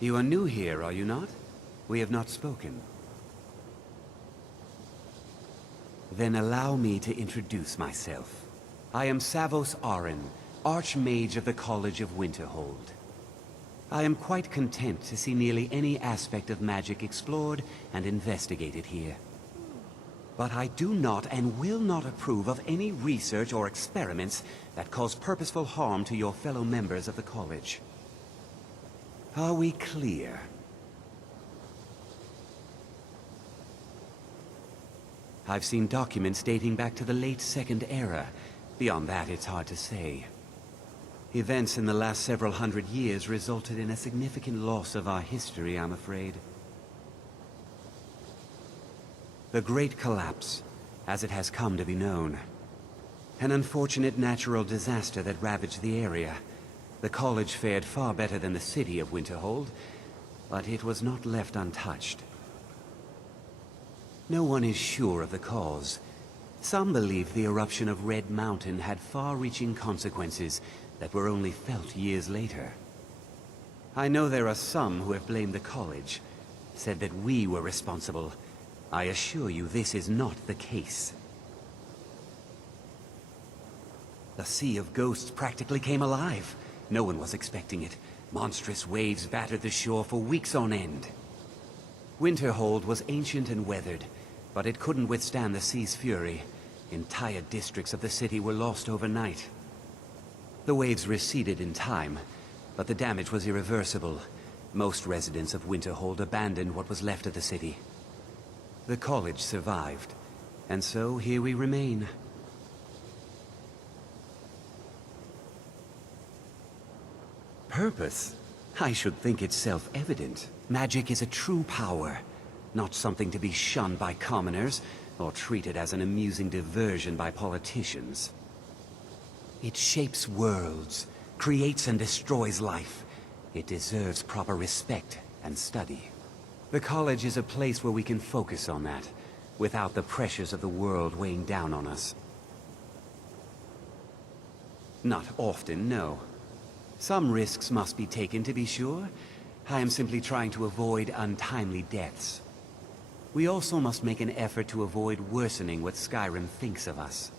You are new here, are you not? We have not spoken. Then allow me to introduce myself. I am Savos Arin, Archmage of the College of Winterhold. I am quite content to see nearly any aspect of magic explored and investigated here. But I do not and will not approve of any research or experiments that cause purposeful harm to your fellow members of the college. Are we clear? I've seen documents dating back to the late Second Era. Beyond that, it's hard to say. Events in the last several hundred years resulted in a significant loss of our history, I'm afraid. The Great Collapse, as it has come to be known. An unfortunate natural disaster that ravaged the area. The college fared far better than the city of Winterhold, but it was not left untouched. No one is sure of the cause. Some believe the eruption of Red Mountain had far-reaching consequences that were only felt years later. I know there are some who have blamed the college, said that we were responsible. I assure you this is not the case. The Sea of Ghosts practically came alive. No one was expecting it. Monstrous waves battered the shore for weeks on end. Winterhold was ancient and weathered, but it couldn't withstand the sea's fury. Entire districts of the city were lost overnight. The waves receded in time, but the damage was irreversible. Most residents of Winterhold abandoned what was left of the city. The college survived, and so here we remain. Purpose? I should think it's self-evident. Magic is a true power, not something to be shunned by commoners, or treated as an amusing diversion by politicians. It shapes worlds, creates and destroys life. It deserves proper respect and study. The college is a place where we can focus on that, without the pressures of the world weighing down on us. Not often, no. Some risks must be taken to be sure. I am simply trying to avoid untimely deaths. We also must make an effort to avoid worsening what Skyrim thinks of us.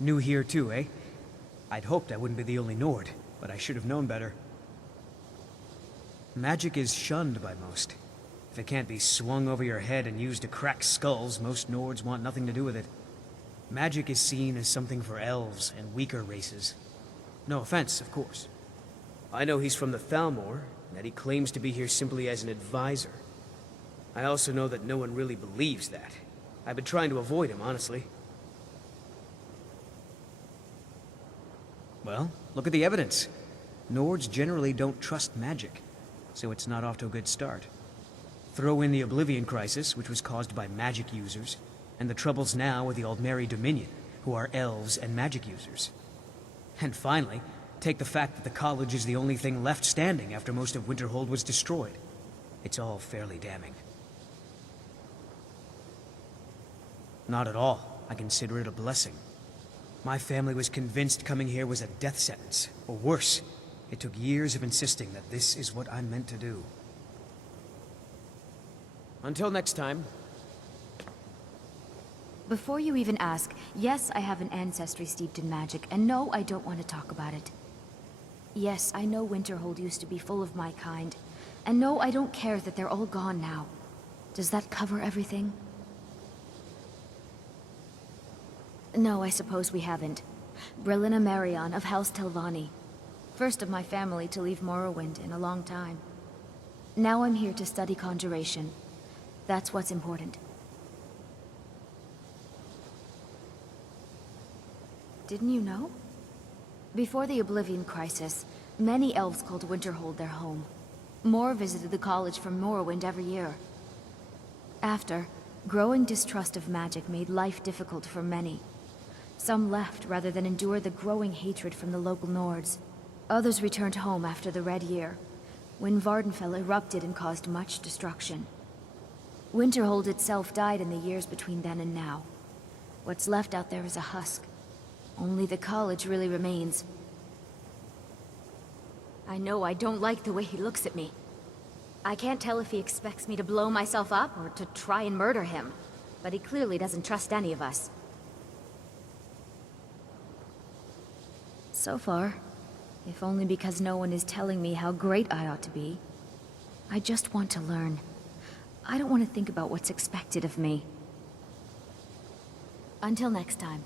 New here too, eh? I'd hoped I wouldn't be the only Nord, but I should have known better. Magic is shunned by most. If it can't be swung over your head and used to crack skulls, most Nords want nothing to do with it. Magic is seen as something for elves and weaker races. No offense, of course. I know he's from the Thalmor, and that he claims to be here simply as an advisor. I also know that no one really believes that. I've been trying to avoid him, honestly. Well, look at the evidence. Nords generally don't trust magic, so it's not off to a good start. Throw in the Oblivion Crisis, which was caused by magic users, and the troubles now with the Aldmeri Dominion, who are elves and magic users. And finally, take the fact that the college is the only thing left standing after most of Winterhold was destroyed. It's all fairly damning. Not at all. I consider it a blessing. My family was convinced coming here was a death sentence, or worse. It took years of insisting that this is what I'm meant to do. Until next time. Before you even ask, yes, I have an ancestry steeped in magic, and no, I don't want to talk about it. Yes, I know Winterhold used to be full of my kind, and no, I don't care that they're all gone now. Does that cover everything? No, I suppose we haven't. Brillina Marion of House Telvanni. First of my family to leave Morrowind in a long time. Now I'm here to study conjuration. That's what's important. Didn't you know? Before the Oblivion Crisis, many elves called Winterhold their home. More visited the college from Morrowind every year. After, growing distrust of magic made life difficult for many. Some left rather than endure the growing hatred from the local Nords. Others returned home after the Red Year, when Vardenfell erupted and caused much destruction. Winterhold itself died in the years between then and now. What's left out there is a husk. Only the college really remains. I know I don't like the way he looks at me. I can't tell if he expects me to blow myself up or to try and murder him. But he clearly doesn't trust any of us. So far, if only because no one is telling me how great I ought to be. I just want to learn. I don't want to think about what's expected of me. Until next time.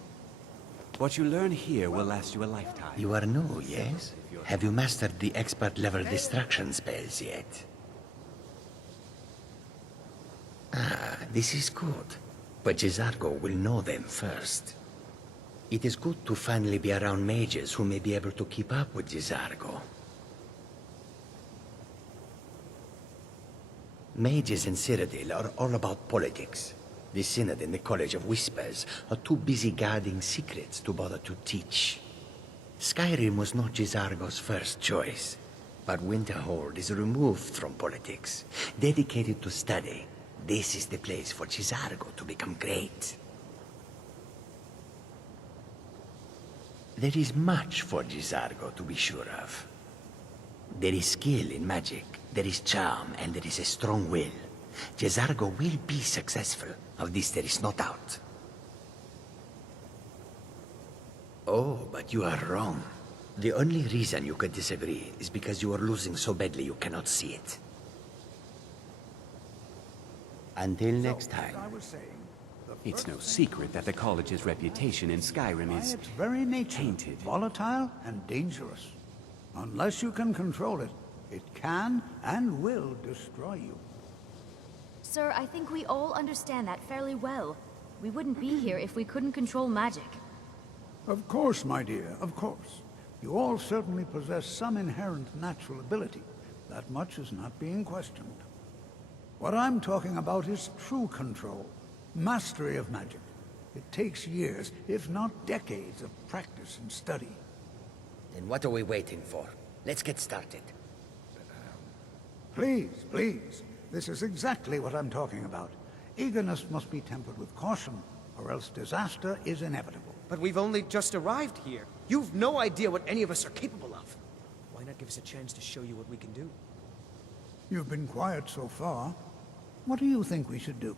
What you learn here will last you a lifetime. You are new, yes? Have you mastered the expert-level distraction spells yet? Ah, this is good. But Jizargo will know them first. It is good to finally be around mages who may be able to keep up with Jizargo. Mages in Cyrodiil are all about politics. The Synod and the College of Whispers are too busy guarding secrets to bother to teach. Skyrim was not Jizargo's first choice, but Winterhold is removed from politics, dedicated to study. This is the place for Jizargo to become great. There is much for Jizargo to be sure of. There is skill in magic, there is charm, and there is a strong will. Jizargo will be successful. Of this there is no doubt. Oh, but you are wrong. The only reason you could disagree is because you are losing so badly you cannot see it. Until next time. It's no secret that the college's reputation in Skyrim is By its very nature, tainted. volatile and dangerous. Unless you can control it, it can and will destroy you. Sir, I think we all understand that fairly well. We wouldn't be here if we couldn't control magic. Of course, my dear, of course. You all certainly possess some inherent natural ability. That much is not being questioned. What I'm talking about is true control, mastery of magic. It takes years, if not decades, of practice and study. Then what are we waiting for? Let's get started. Please, please. This is exactly what I'm talking about. Eagerness must be tempered with caution, or else disaster is inevitable. But we've only just arrived here. You've no idea what any of us are capable of. Why not give us a chance to show you what we can do? You've been quiet so far. What do you think we should do?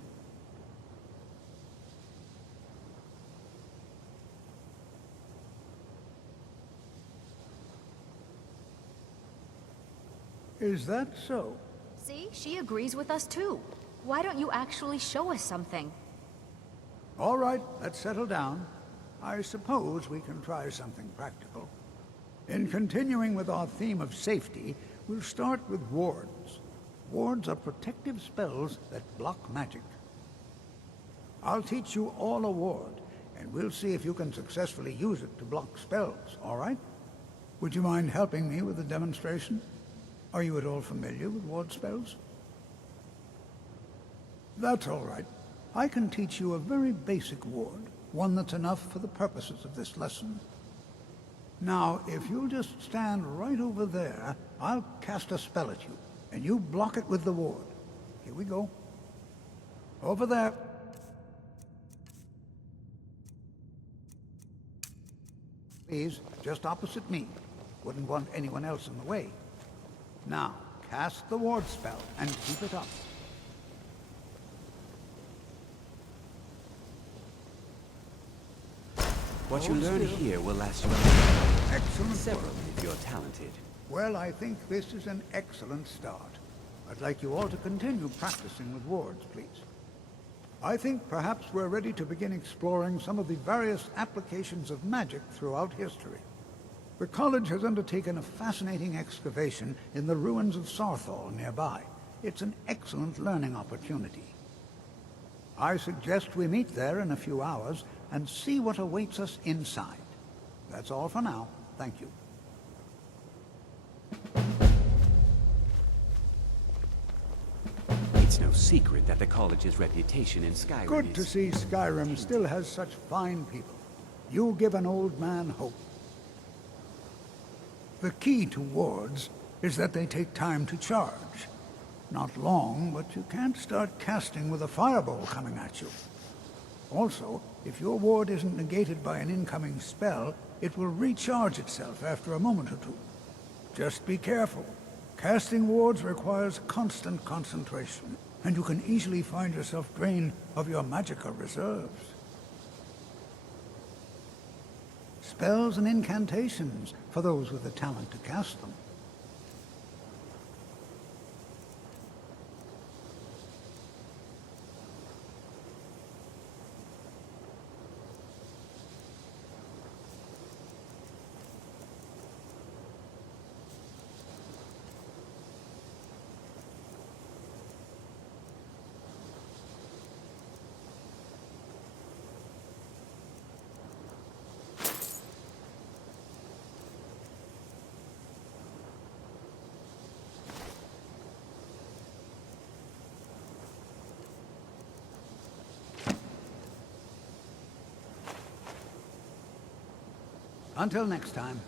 Is that so? See, she agrees with us too. Why don't you actually show us something? All right, let's settle down. I suppose we can try something practical. In continuing with our theme of safety, we'll start with wards. Wards are protective spells that block magic. I'll teach you all a ward, and we'll see if you can successfully use it to block spells, all right? Would you mind helping me with the demonstration? Are you at all familiar with ward spells? That's all right. I can teach you a very basic ward, one that's enough for the purposes of this lesson. Now, if you'll just stand right over there, I'll cast a spell at you, and you block it with the ward. Here we go. Over there. Please, just opposite me. Wouldn't want anyone else in the way. Now, cast the ward spell and keep it up. What you learn here will last you a lifetime. Excellent Several work. if you're talented. Well, I think this is an excellent start. I'd like you all to continue practicing with wards, please. I think perhaps we're ready to begin exploring some of the various applications of magic throughout history. The college has undertaken a fascinating excavation in the ruins of Sarthal nearby. It's an excellent learning opportunity. I suggest we meet there in a few hours and see what awaits us inside. That's all for now. Thank you. It's no secret that the college's reputation in Skyrim Good is... to see Skyrim still has such fine people. You give an old man hope. The key to wards is that they take time to charge. Not long, but you can't start casting with a fireball coming at you. Also, if your ward isn't negated by an incoming spell, it will recharge itself after a moment or two. Just be careful. Casting wards requires constant concentration, and you can easily find yourself drained of your magica reserves. Spells and incantations for those with the talent to cast them. Until next time.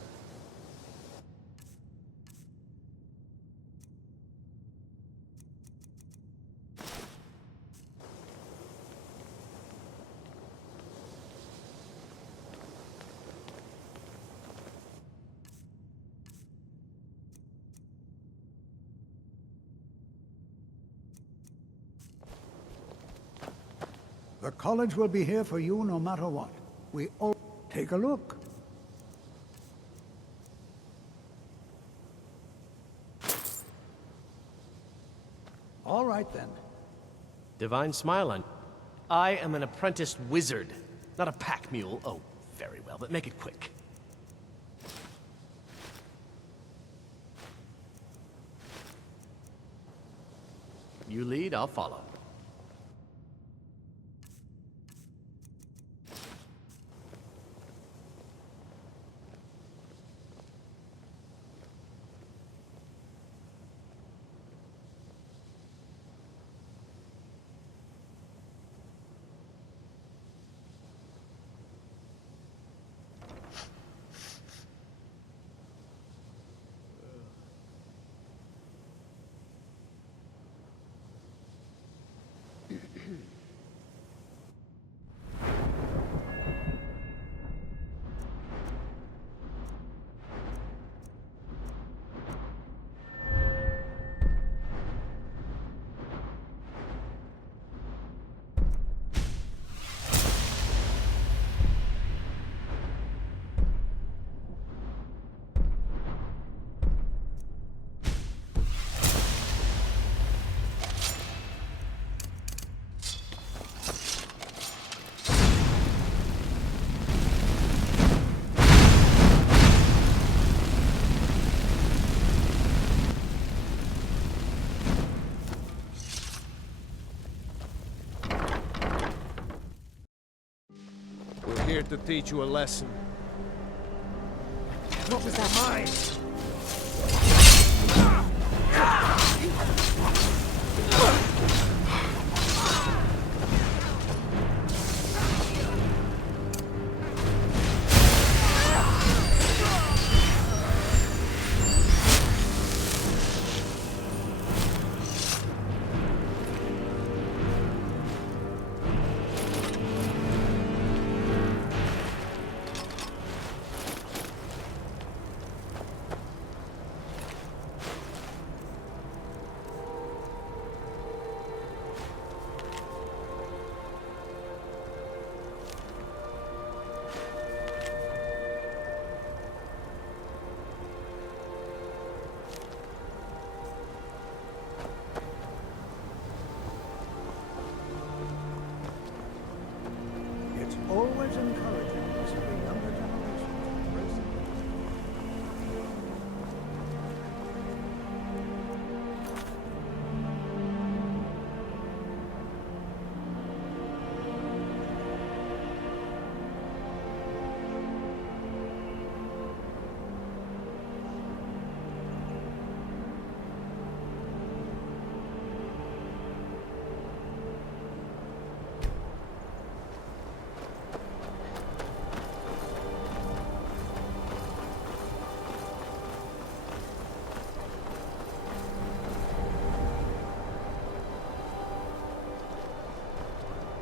The college will be here for you no matter what. We all take a look. All right, then. Divine smile on. I am an apprenticed wizard, not a pack mule. Oh, very well, but make it quick. You lead, I'll follow. Here to teach you a lesson. What was that? Mine!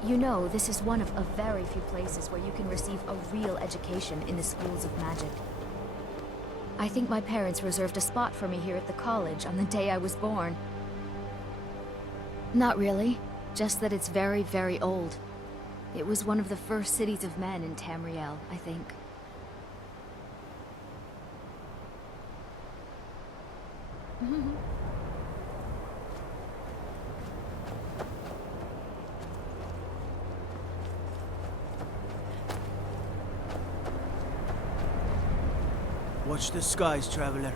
You know, this is one of a very few places where you can receive a real education in the schools of magic. I think my parents reserved a spot for me here at the college on the day I was born. Not really, just that it's very, very old. It was one of the first cities of men in Tamriel, I think. Watch the skies, traveler.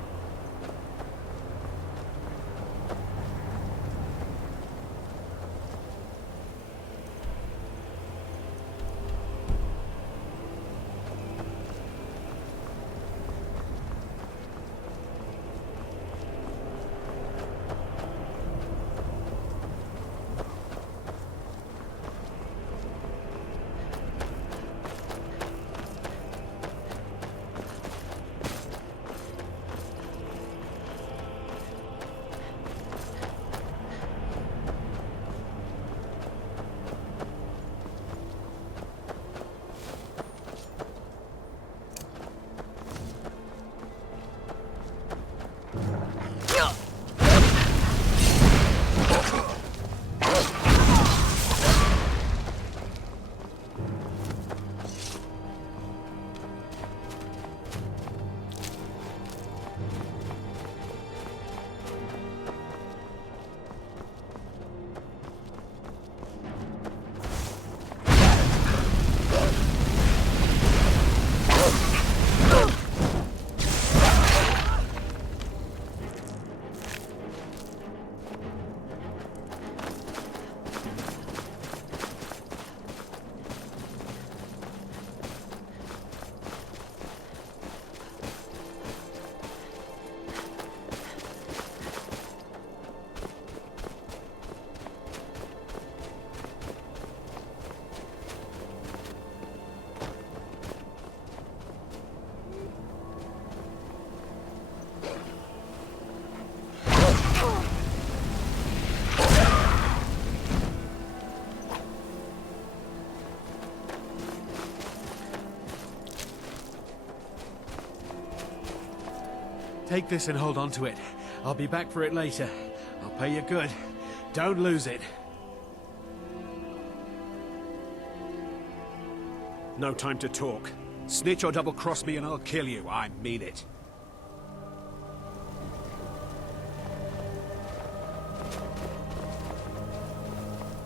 Take this and hold on to it. I'll be back for it later. I'll pay you good. Don't lose it. No time to talk. Snitch or double-cross me and I'll kill you. I mean it.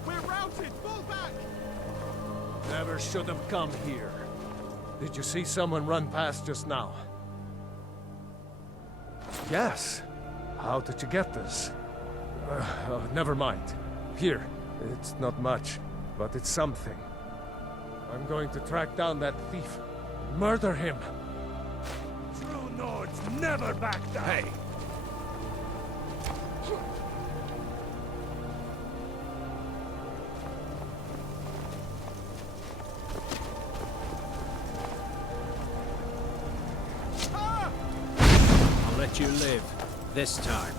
We're routed! Fall back! Never should have come here. Did you see someone run past just now? Yes. How did you get this? Never mind. Here. It's not much, but it's something. I'm going to track down that thief. Murder him. True Nords never back down. Hey! I'll let you live. This time.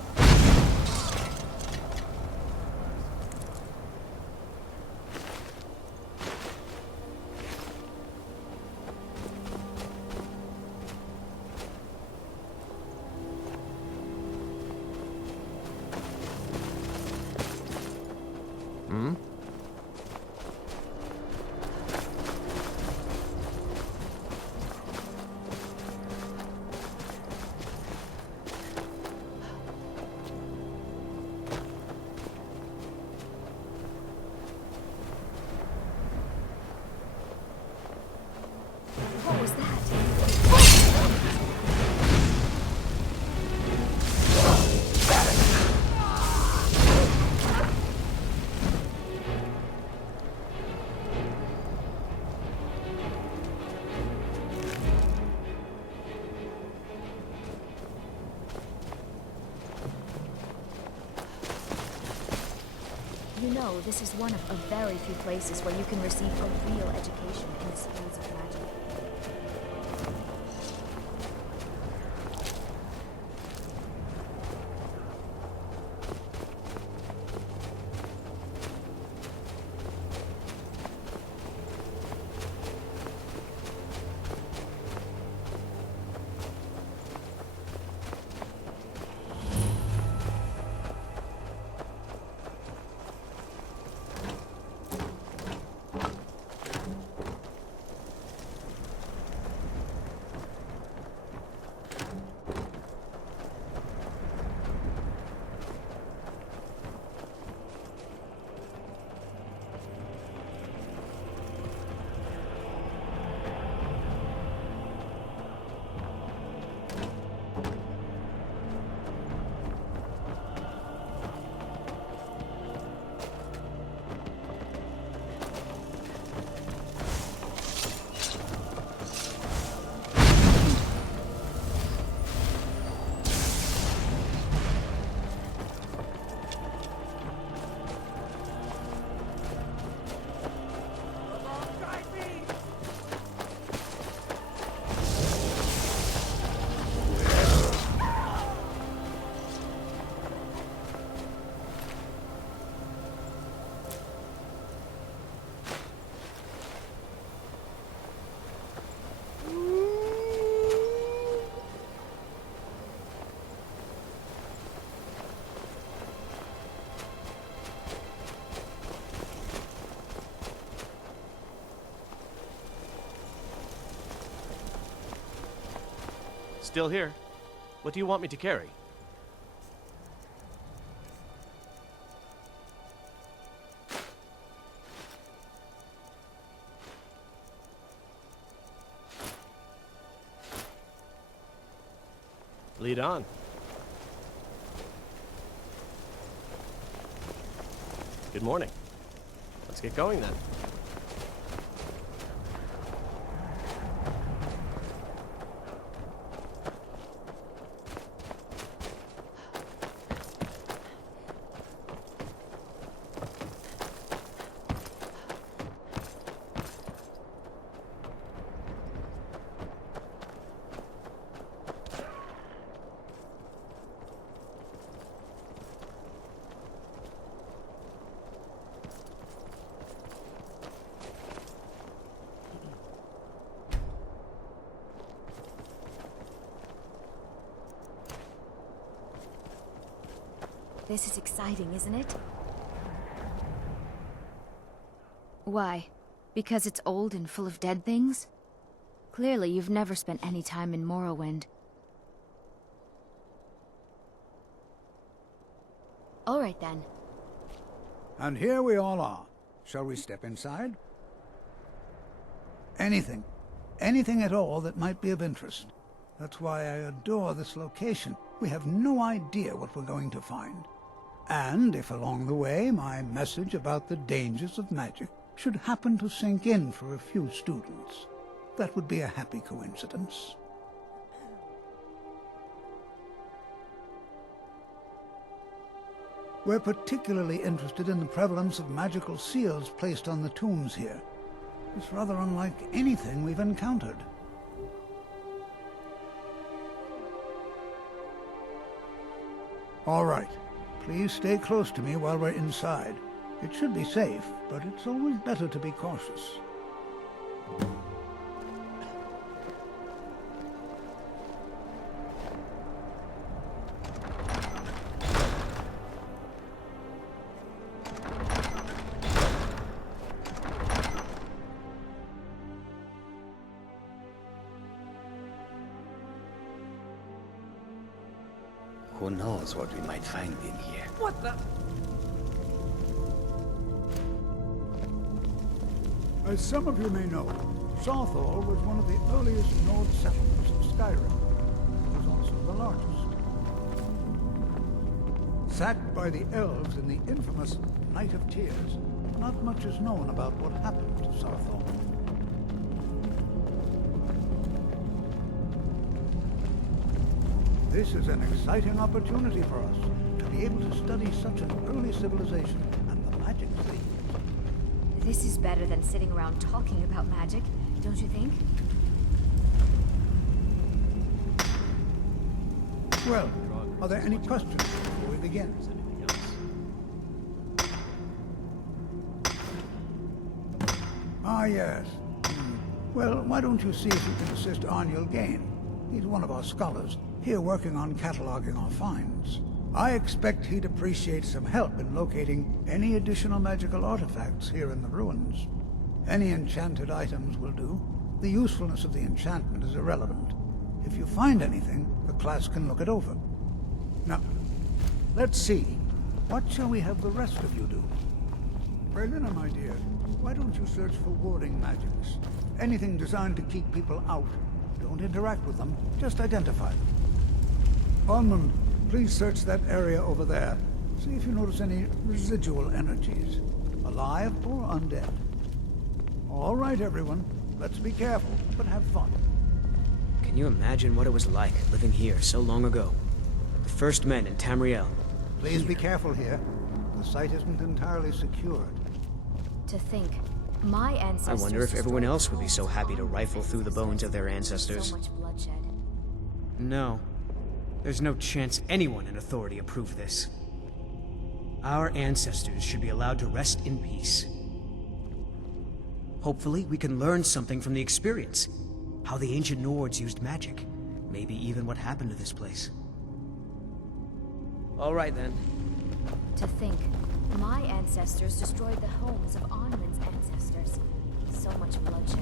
What was that? You know, this is one of a very few places where you can receive a real education in the schools of magic. Still here. What do you want me to carry? Lead on. Good morning. Let's get going then. This is exciting, isn't it? Why? Because it's old and full of dead things? Clearly, you've never spent any time in Morrowind. All right, then. And here we all are. Shall we step inside? Anything. Anything at all that might be of interest. That's why I adore this location. We have no idea what we're going to find. And if along the way my message about the dangers of magic should happen to sink in for a few students, that would be a happy coincidence. We're particularly interested in the prevalence of magical seals placed on the tombs here. It's rather unlike anything we've encountered. All right. Please stay close to me while we're inside. It should be safe, but it's always better to be cautious. Who knows what we might find in here? What the? As some of you may know, Southall was one of the earliest Nord settlements of Skyrim. It was also the largest. Sacked by the elves in the infamous Night of Tears, not much is known about what happened to Southall. This is an exciting opportunity for us to be able to study such an early civilization and the magic scene. This is better than sitting around talking about magic, don't you think? Well, are there any questions before we begin? Ah, yes. Well, why don't you see if you can assist Arniel Gain? He's one of our scholars, here working on cataloging our finds. I expect he'd appreciate some help in locating any additional magical artifacts here in the ruins. Any enchanted items will do. The usefulness of the enchantment is irrelevant. If you find anything, the class can look it over. Now, let's see. What shall we have the rest of you do? Berlina, my dear, why don't you search for warding magics? Anything designed to keep people out. Don't interact with them, just identify them. Almond, please search that area over there. See if you notice any residual energies, alive or undead. All right, everyone. Let's be careful, but have fun. Can you imagine what it was like living here so long ago? The first men in Tamriel. Please be careful here. The site isn't entirely secured. To think, my ancestors... I wonder if everyone else would be so happy to rifle through the bones of their ancestors. So much bloodshed. No. There's no chance anyone in authority approved this. Our ancestors should be allowed to rest in peace. Hopefully, we can learn something from the experience. How the ancient Nords used magic. Maybe even what happened to this place. All right, then. To think, my ancestors destroyed the homes of Onwin's ancestors. So much bloodshed.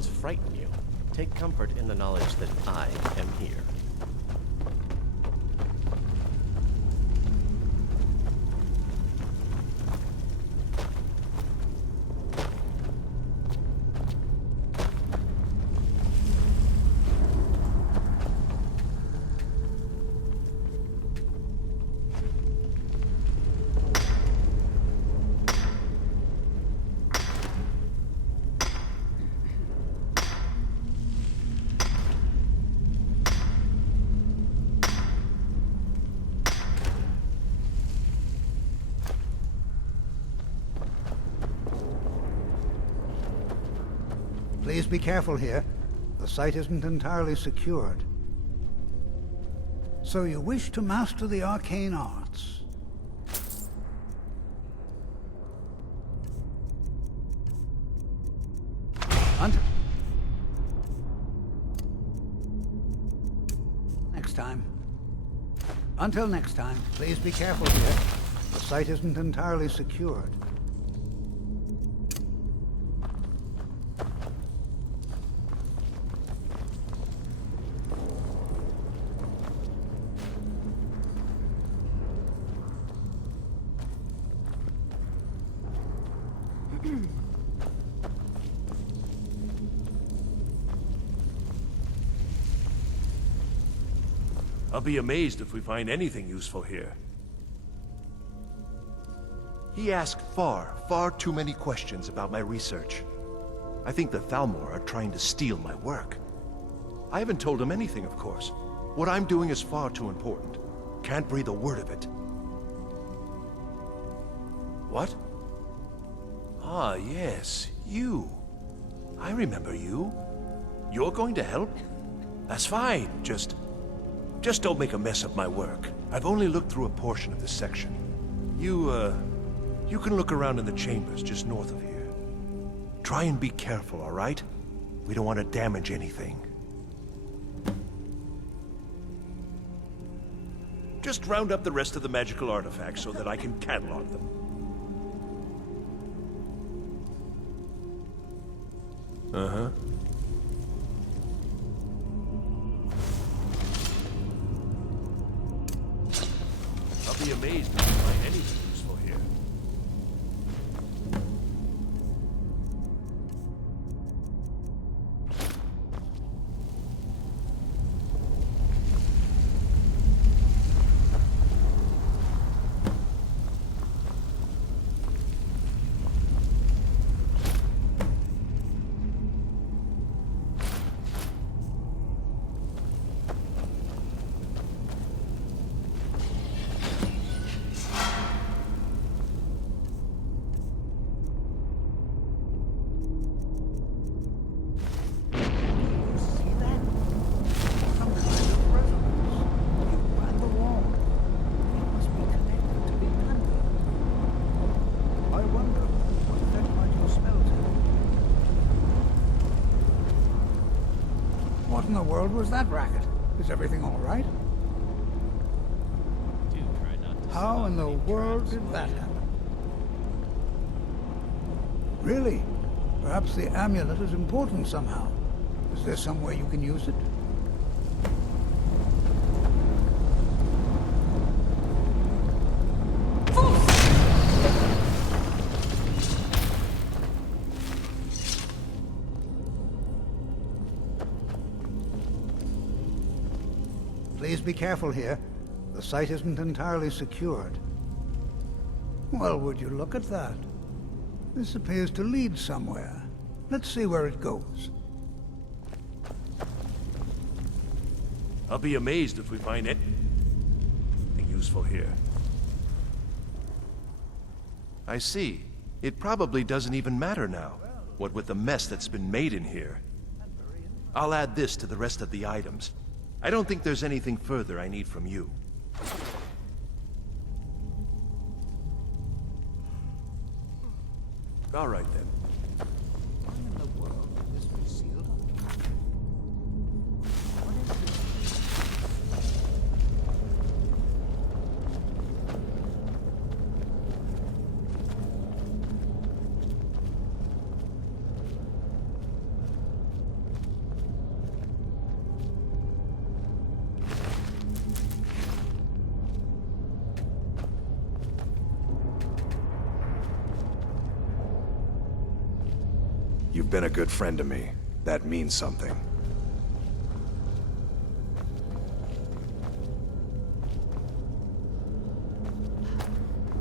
ones frighten you, take comfort in the knowledge that I am here. Please be careful here. The site isn't entirely secured. So you wish to master the arcane arts? Next time. Until next time, please be careful here. The site isn't entirely secured. I'll be amazed if we find anything useful here. He asked far too many questions about my research. I think the Thalmor are trying to steal my work. I haven't told him anything, of course. What I'm doing is far too important. Can't breathe a word of it. What? Ah, yes, you. I remember you. You're going to help? That's fine, just don't make a mess of my work. I've only looked through a portion of this section. You can look around in the chambers just north of here. Try and be careful, all right? We don't want to damage anything. Just round up the rest of the magical artifacts so that I can catalog them. Uh-huh. I'll be amazed if you find anything useful here. What in the world was that racket? Is everything all right? How in the world did that happen? Really? Perhaps the amulet is important somehow. Is there some way you can use it? Please be careful here. The site isn't entirely secured. Well, would you look at that? This appears to lead somewhere. Let's see where it goes. I'll be amazed if we find anything useful here. I see. It probably doesn't even matter now, what with the mess that's been made in here. I'll add this to the rest of the items. I don't think there's anything further I need from you. All right, then. Why in the world is this sealed up? What is You've been a good friend to me. That means something.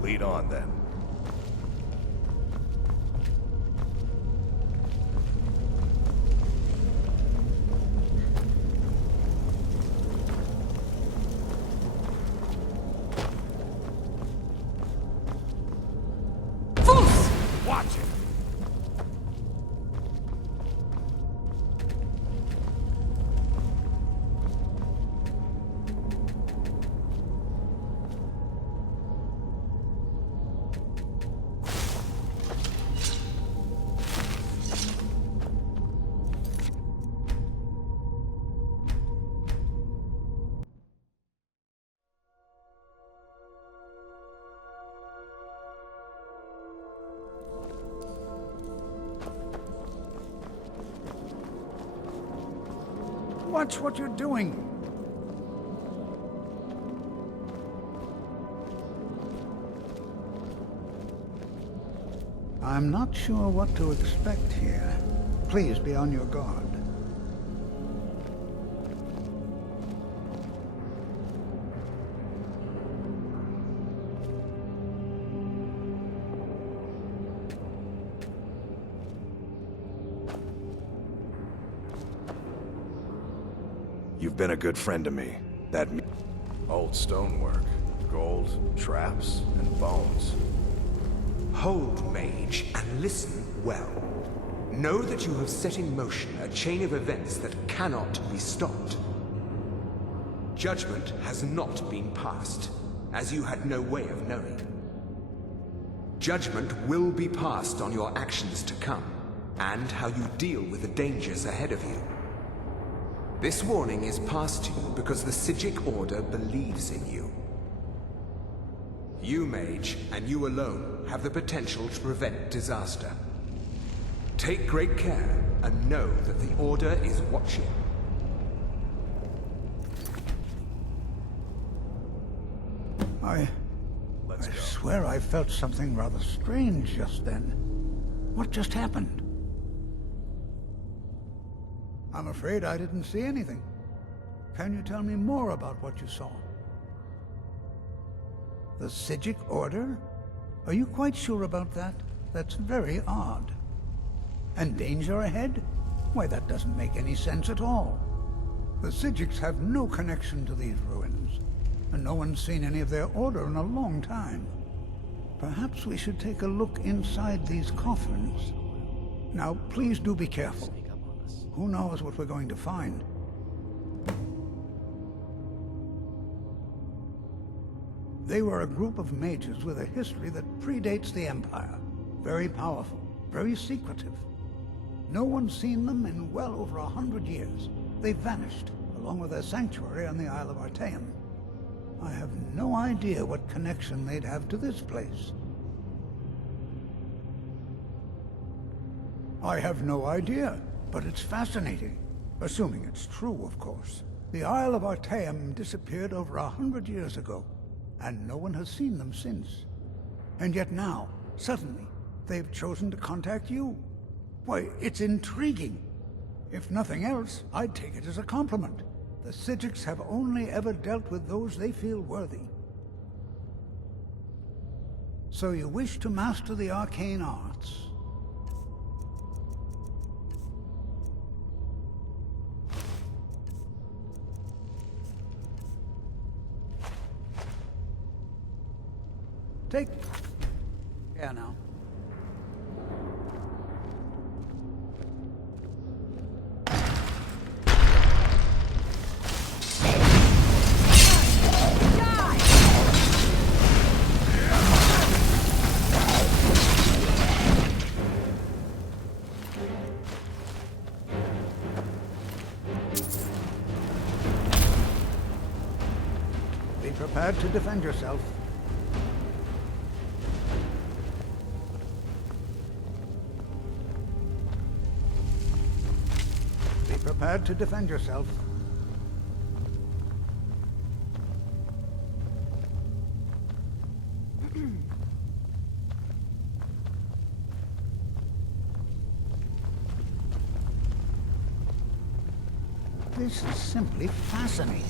Lead on, then. Watch it! Watch what you're doing. I'm not sure what to expect here. Please be on your guard. You've been a good friend to me. That Old stonework, gold, traps, and bones. Hold, mage, and listen well. Know that you have set in motion a chain of events that cannot be stopped. Judgment has not been passed, as you had no way of knowing. Judgment will be passed on your actions to come, and how you deal with the dangers ahead of you. This warning is passed to you because the Psijic Order believes in you. You, mage, and you alone, have the potential to prevent disaster. Take great care, and know that the Order is watching. I swear I felt something rather strange just then. What just happened? I'm afraid I didn't see anything. Can you tell me more about what you saw? The Psijic Order? Are you quite sure about that? That's very odd. And danger ahead? Why, that doesn't make any sense at all. The Psijics have no connection to these ruins, and no one's seen any of their order in a long time. Perhaps we should take a look inside these coffins. Now, please do be careful. Who knows what we're going to find? They were a group of mages with a history that predates the Empire. Very powerful, very secretive. No one's seen them in well over 100 years. They vanished, along with their sanctuary on the Isle of Artaeum. I have no idea what connection they'd have to this place. I have no idea, but it's fascinating. Assuming it's true, of course. The Isle of Artaeum disappeared over 100 years ago, and no one has seen them since. And yet now, suddenly, they've chosen to contact you. Why, it's intriguing. If nothing else, I'd take it as a compliment. The Psijics have only ever dealt with those they feel worthy. So you wish to master the arcane arts? Take... Yeah, now. Be prepared to defend yourself. Be prepared to defend yourself. This is simply fascinating.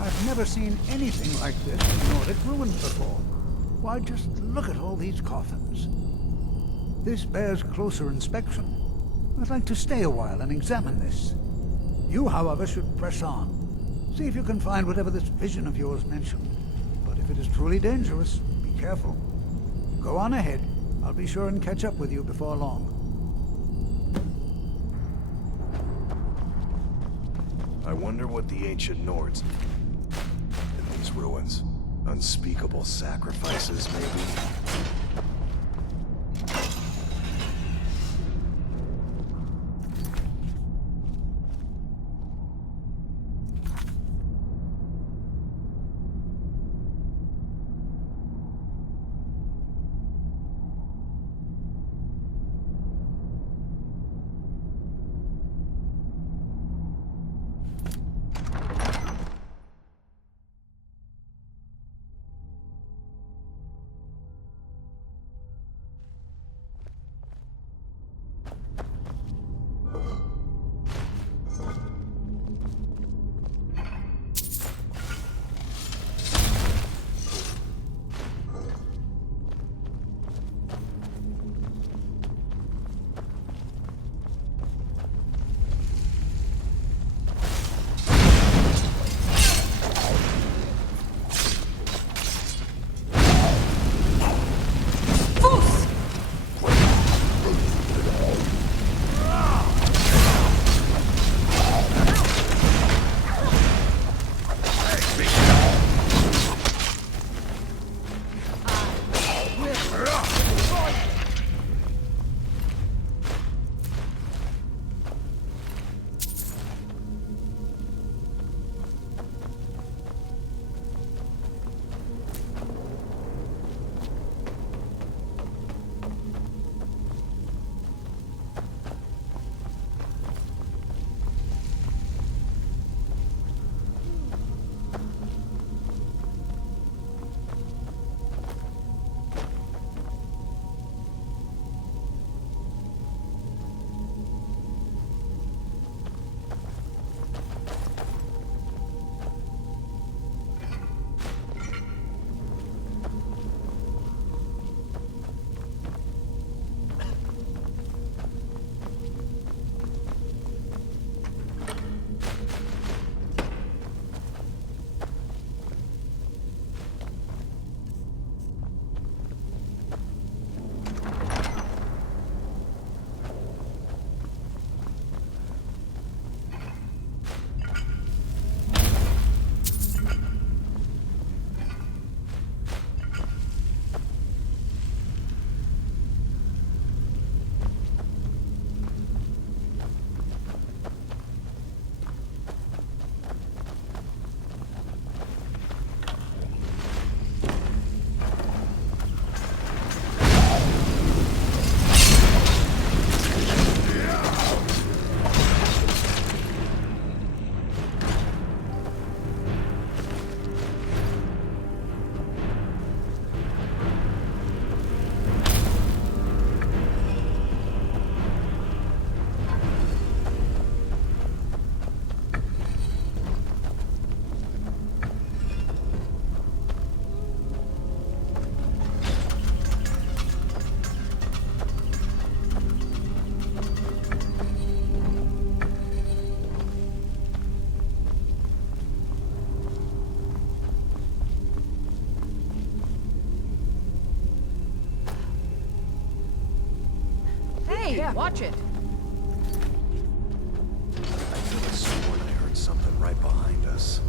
I've never seen anything like this in Nordic ruins before. Why, just look at all these coffins. This bears closer inspection. I'd like to stay a while and examine this. You, however, should press on. See if you can find whatever this vision of yours mentioned. But if it is truly dangerous, be careful. Go on ahead. I'll be sure and catch up with you before long. I wonder what the ancient Nords in these ruins. Unspeakable sacrifices, maybe? Hey, watch it! I could have sworn I heard something right behind us.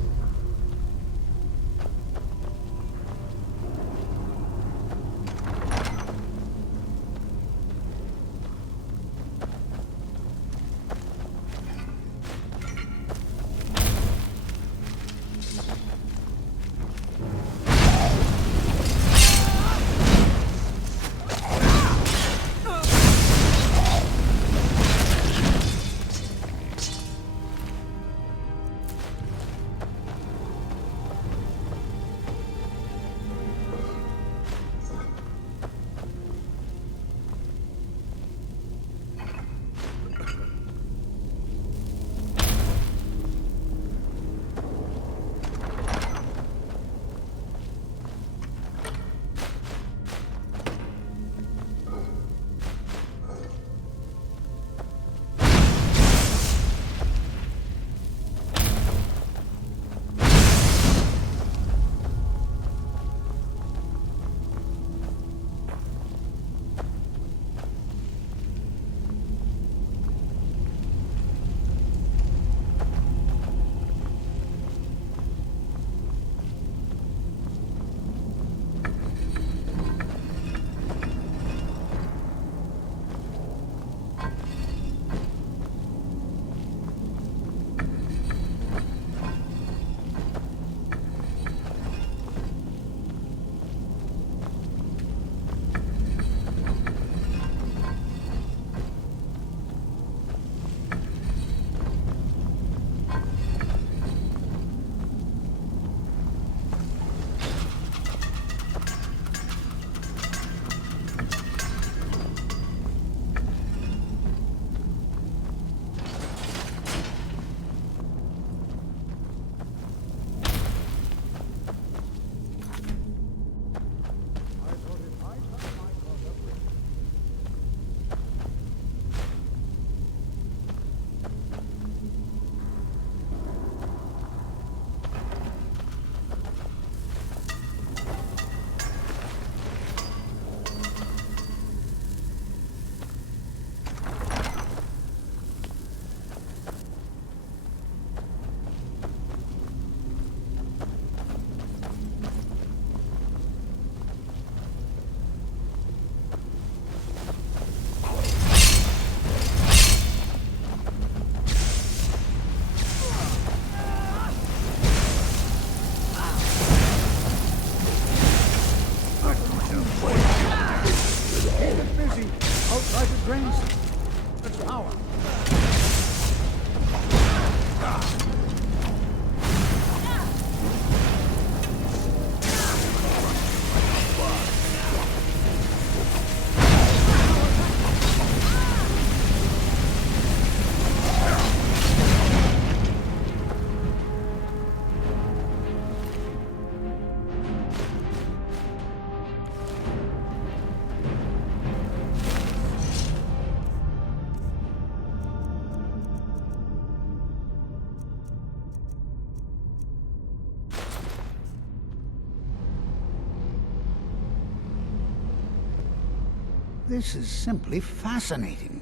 This is simply fascinating.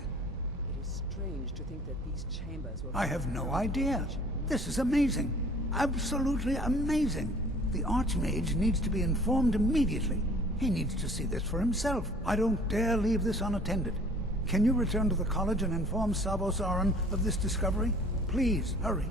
It is strange to think that these chambers were... I have no idea. This is amazing. Absolutely amazing. The Archmage needs to be informed immediately. He needs to see this for himself. I don't dare leave this unattended. Can you return to the college and inform Savos Aran of this discovery? Please, hurry.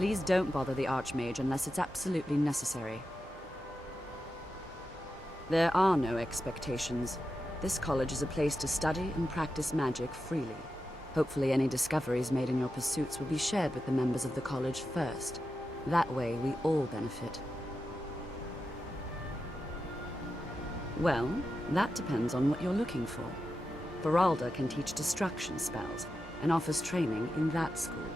Please don't bother the Archmage unless it's absolutely necessary. There are no expectations. This college is a place to study and practice magic freely. Hopefully any discoveries made in your pursuits will be shared with the members of the college first. That way, we all benefit. Well, that depends on what you're looking for. Beralda can teach destruction spells, and offers training in that school.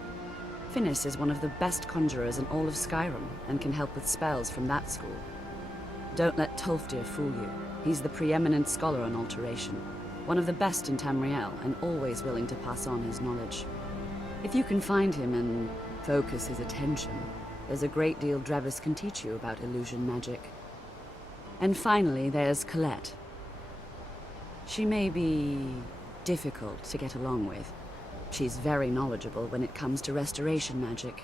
Finis is one of the best conjurers in all of Skyrim, and can help with spells from that school. Don't let Tolfdir fool you. He's the preeminent scholar on alteration, one of the best in Tamriel, and always willing to pass on his knowledge. If you can find him and focus his attention, there's a great deal Drevis can teach you about illusion magic. And finally, there's Colette. She may be difficult to get along with. She's very knowledgeable when it comes to restoration magic.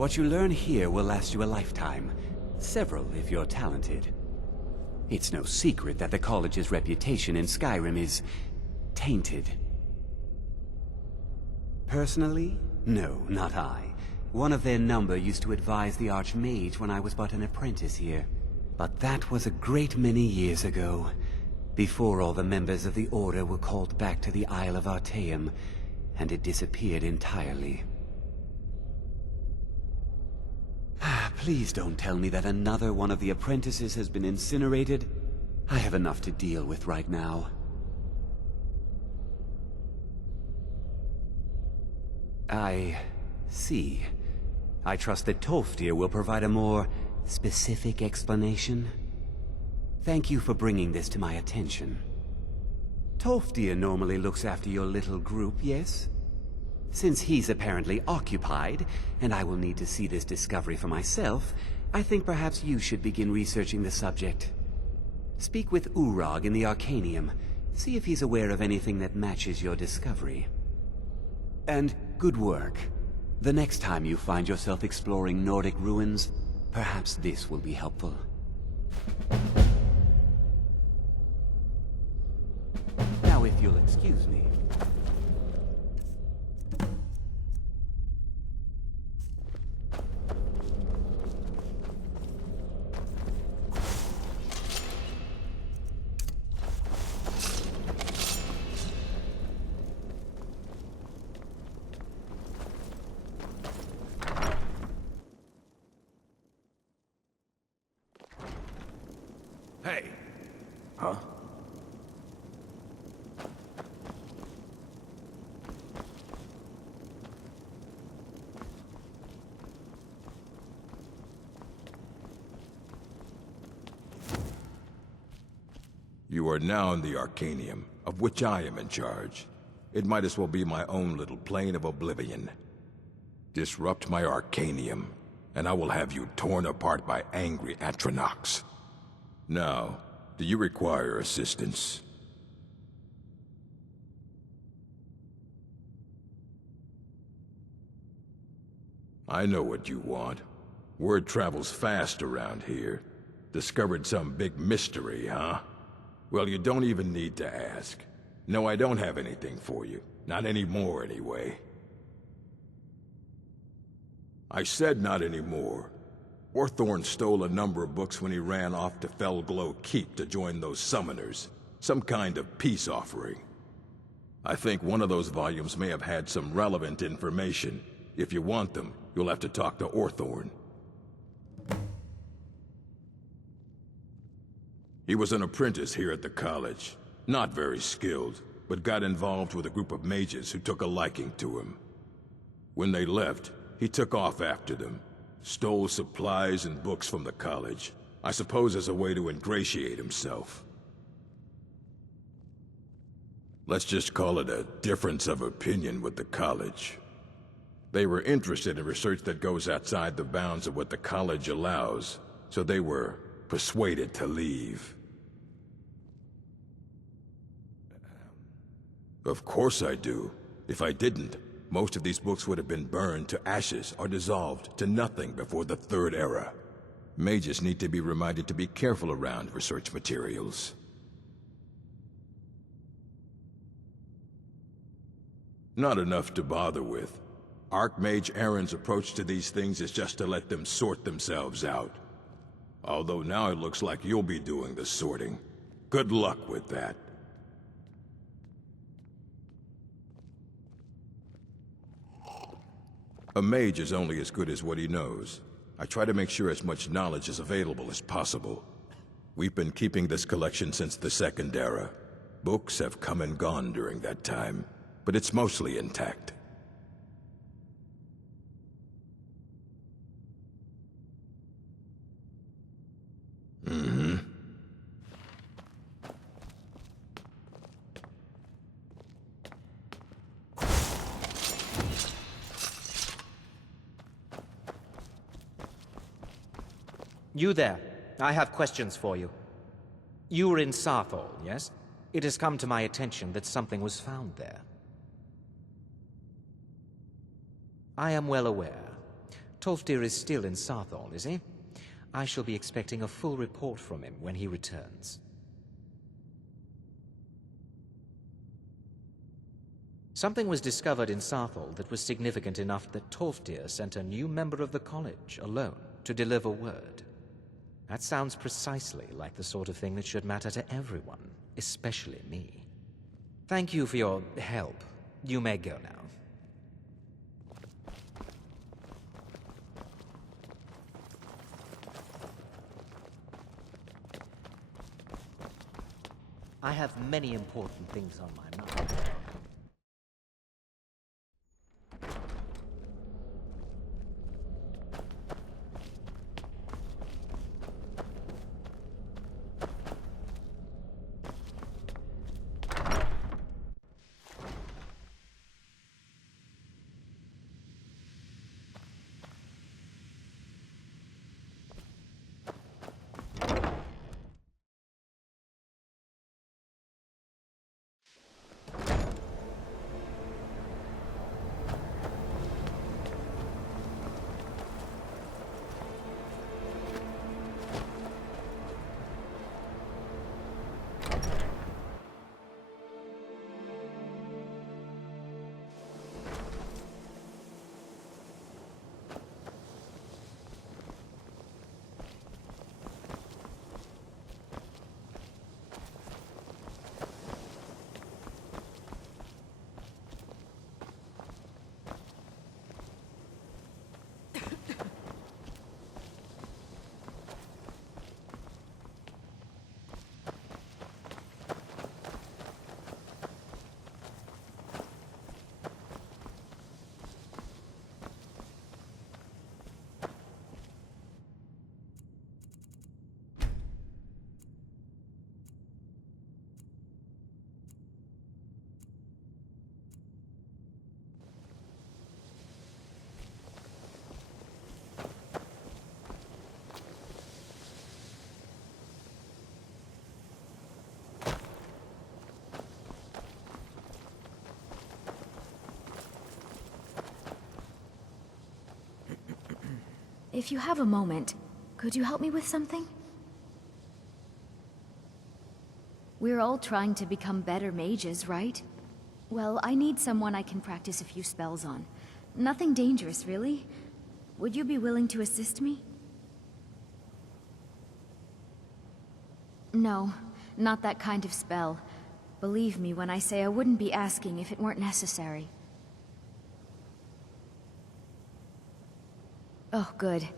What you learn here will last you a lifetime. Several, if you're talented. It's no secret that the college's reputation in Skyrim is tainted. Personally, no, not I. One of their number used to advise the Archmage when I was but an apprentice here. But that was a great many years ago, before all the members of the Order were called back to the Isle of Artaeum, and it disappeared entirely. Please don't tell me that another one of the apprentices has been incinerated. I have enough to deal with right now. I see. I trust that Tolfdir will provide a more specific explanation. Thank you for bringing this to my attention. Tolfdir normally looks after your little group, yes? Since he's apparently occupied, and I will need to see this discovery for myself, I think perhaps you should begin researching the subject. Speak with Urag in the Arcanium. See if he's aware of anything that matches your discovery. And good work. The next time you find yourself exploring Nordic ruins, perhaps this will be helpful. Now if you'll excuse me. Hey! Huh? You are now in the Arcanium, of which I am in charge. It might as well be my own little plane of oblivion. Disrupt my Arcanium, and I will have you torn apart by angry Atronachs. Now, do you require assistance? I know what you want. Word travels fast around here. Discovered some big mystery, huh? Well, you don't even need to ask. No, I don't have anything for you. Not anymore, anyway. I said not anymore. Orthorn stole a number of books when he ran off to Felglow Keep to join those summoners. Some kind of peace offering. I think one of those volumes may have had some relevant information. If you want them, you'll have to talk to Orthorn. He was an apprentice here at the college. Not very skilled, but got involved with a group of mages who took a liking to him. When they left, he took off after them. Stole supplies and books from the college. I suppose as a way to ingratiate himself. Let's just call it a difference of opinion with the college. They were interested in research that goes outside the bounds of what the college allows, so they were persuaded to leave. Of course I do. If I didn't, most of these books would have been burned to ashes or dissolved to nothing before the Third Era. Mages need to be reminded to be careful around research materials. Not enough to bother with. Archmage Aaron's approach to these things is just to let them sort themselves out. Although now it looks like you'll be doing the sorting. Good luck with that. A mage is only as good as what he knows. I try to make sure as much knowledge is available as possible. We've been keeping this collection since the Second Era. Books have come and gone during that time, but it's mostly intact. Mm-hmm. You there. I have questions for you. You were in Sarthol, yes? It has come to my attention that something was found there. I am well aware. Tolfdir is still in Sarthal, is he? I shall be expecting a full report from him when he returns. Something was discovered in Sarthal that was significant enough that Tolfdir sent a new member of the college alone to deliver word. That sounds precisely like the sort of thing that should matter to everyone, especially me. Thank you for your help. You may go now. I have many important things on my mind. If you have a moment, could you help me with something? We're all trying to become better mages, right? Well, I need someone I can practice a few spells on. Nothing dangerous, really. Would you be willing to assist me? No, not that kind of spell. Believe me when I say I wouldn't be asking if it weren't necessary. Oh, good.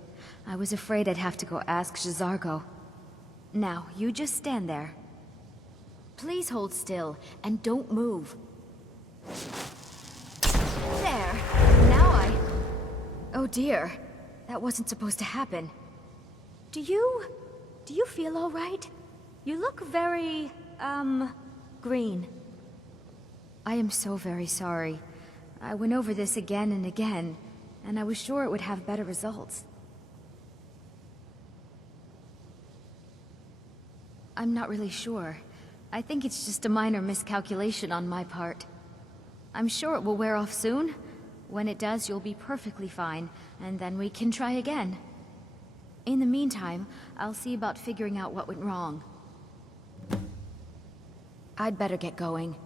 I was afraid I'd have to go ask J'zargo. Now, you just stand there. Please hold still, and don't move. There! Now oh dear. That wasn't supposed to happen. Do you feel all right? You look very, green. I am so very sorry. I went over this again and again, and I was sure it would have better results. I'm not really sure. I think it's just a minor miscalculation on my part. I'm sure it will wear off soon. When it does, you'll be perfectly fine, and then we can try again. In the meantime, I'll see about figuring out what went wrong. I'd better get going.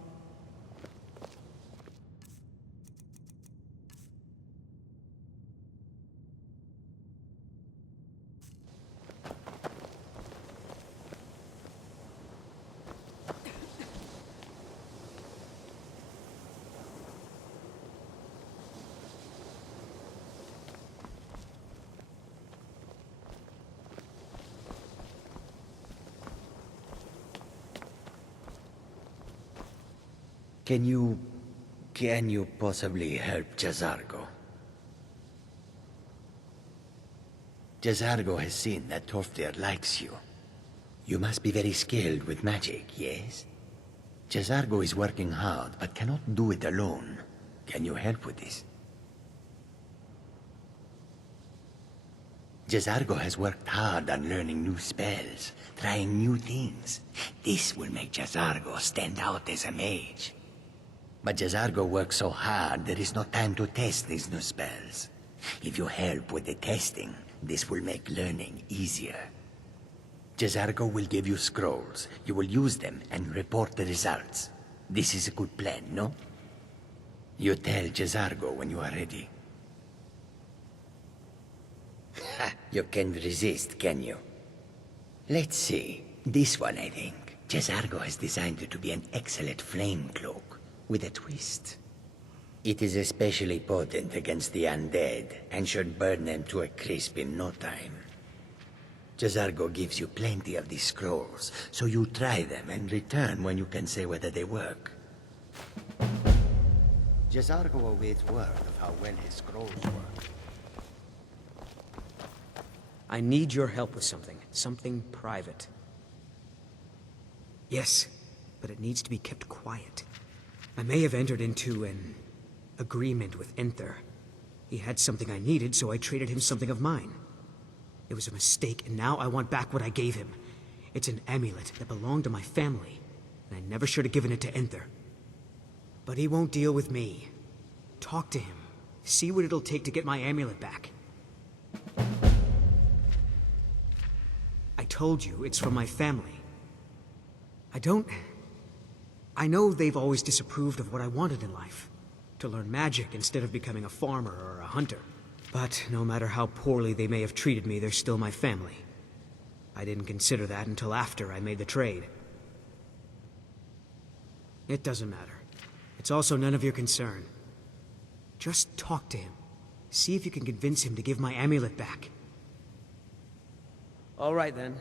Can you possibly help J'zargo? J'zargo has seen that Tolfdir likes you. You must be very skilled with magic, yes? J'zargo is working hard, but cannot do it alone. Can you help with this? J'zargo has worked hard on learning new spells, trying new things. This will make J'zargo stand out as a mage. But J'zargo works so hard, there is no time to test these new spells. If you help with the testing, this will make learning easier. Jazargo will give you scrolls. You will use them and report the results. This is a good plan, no? You tell Jazargo when you are ready. Ha! You can't resist, can you? Let's see. This one, I think. Jazargo has designed it to be an excellent flame cloak, with a twist. It is especially potent against the undead, and should burn them to a crisp in no time. Jazargo gives you plenty of these scrolls, so you try them and return when you can say whether they work. Jazargo awaits word of how well his scrolls work. I need your help with something. Something private. Yes, but it needs to be kept quiet. I may have entered into an agreement with Enther. He had something I needed, so I traded him something of mine. It was a mistake, and now I want back what I gave him. It's an amulet that belonged to my family, and I never should have given it to Enther. But he won't deal with me. Talk to him. See what it'll take to get my amulet back. I told you, it's from my family. I know they've always disapproved of what I wanted in life. To learn magic instead of becoming a farmer or a hunter. But no matter how poorly they may have treated me, they're still my family. I didn't consider that until after I made the trade. It doesn't matter. It's also none of your concern. Just talk to him. See if you can convince him to give my amulet back. All right, then.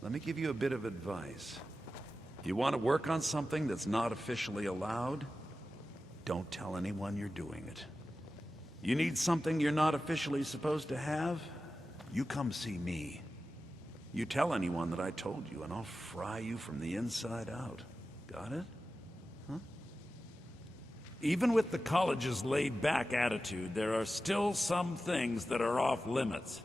Let me give you a bit of advice. You want to work on something that's not officially allowed? Don't tell anyone you're doing it. You need something you're not officially supposed to have? You come see me. You tell anyone that I told you, and I'll fry you from the inside out. Got it? Huh? Even with the college's laid-back attitude, there are still some things that are off limits.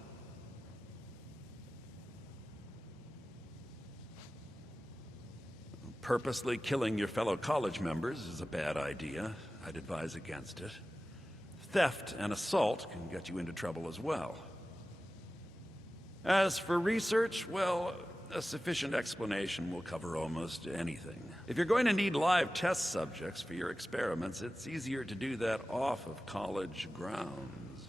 Purposely killing your fellow college members is a bad idea. I'd advise against it. Theft and assault can get you into trouble as well. As for research, well, a sufficient explanation will cover almost anything. If you're going to need live test subjects for your experiments, it's easier to do that off of college grounds.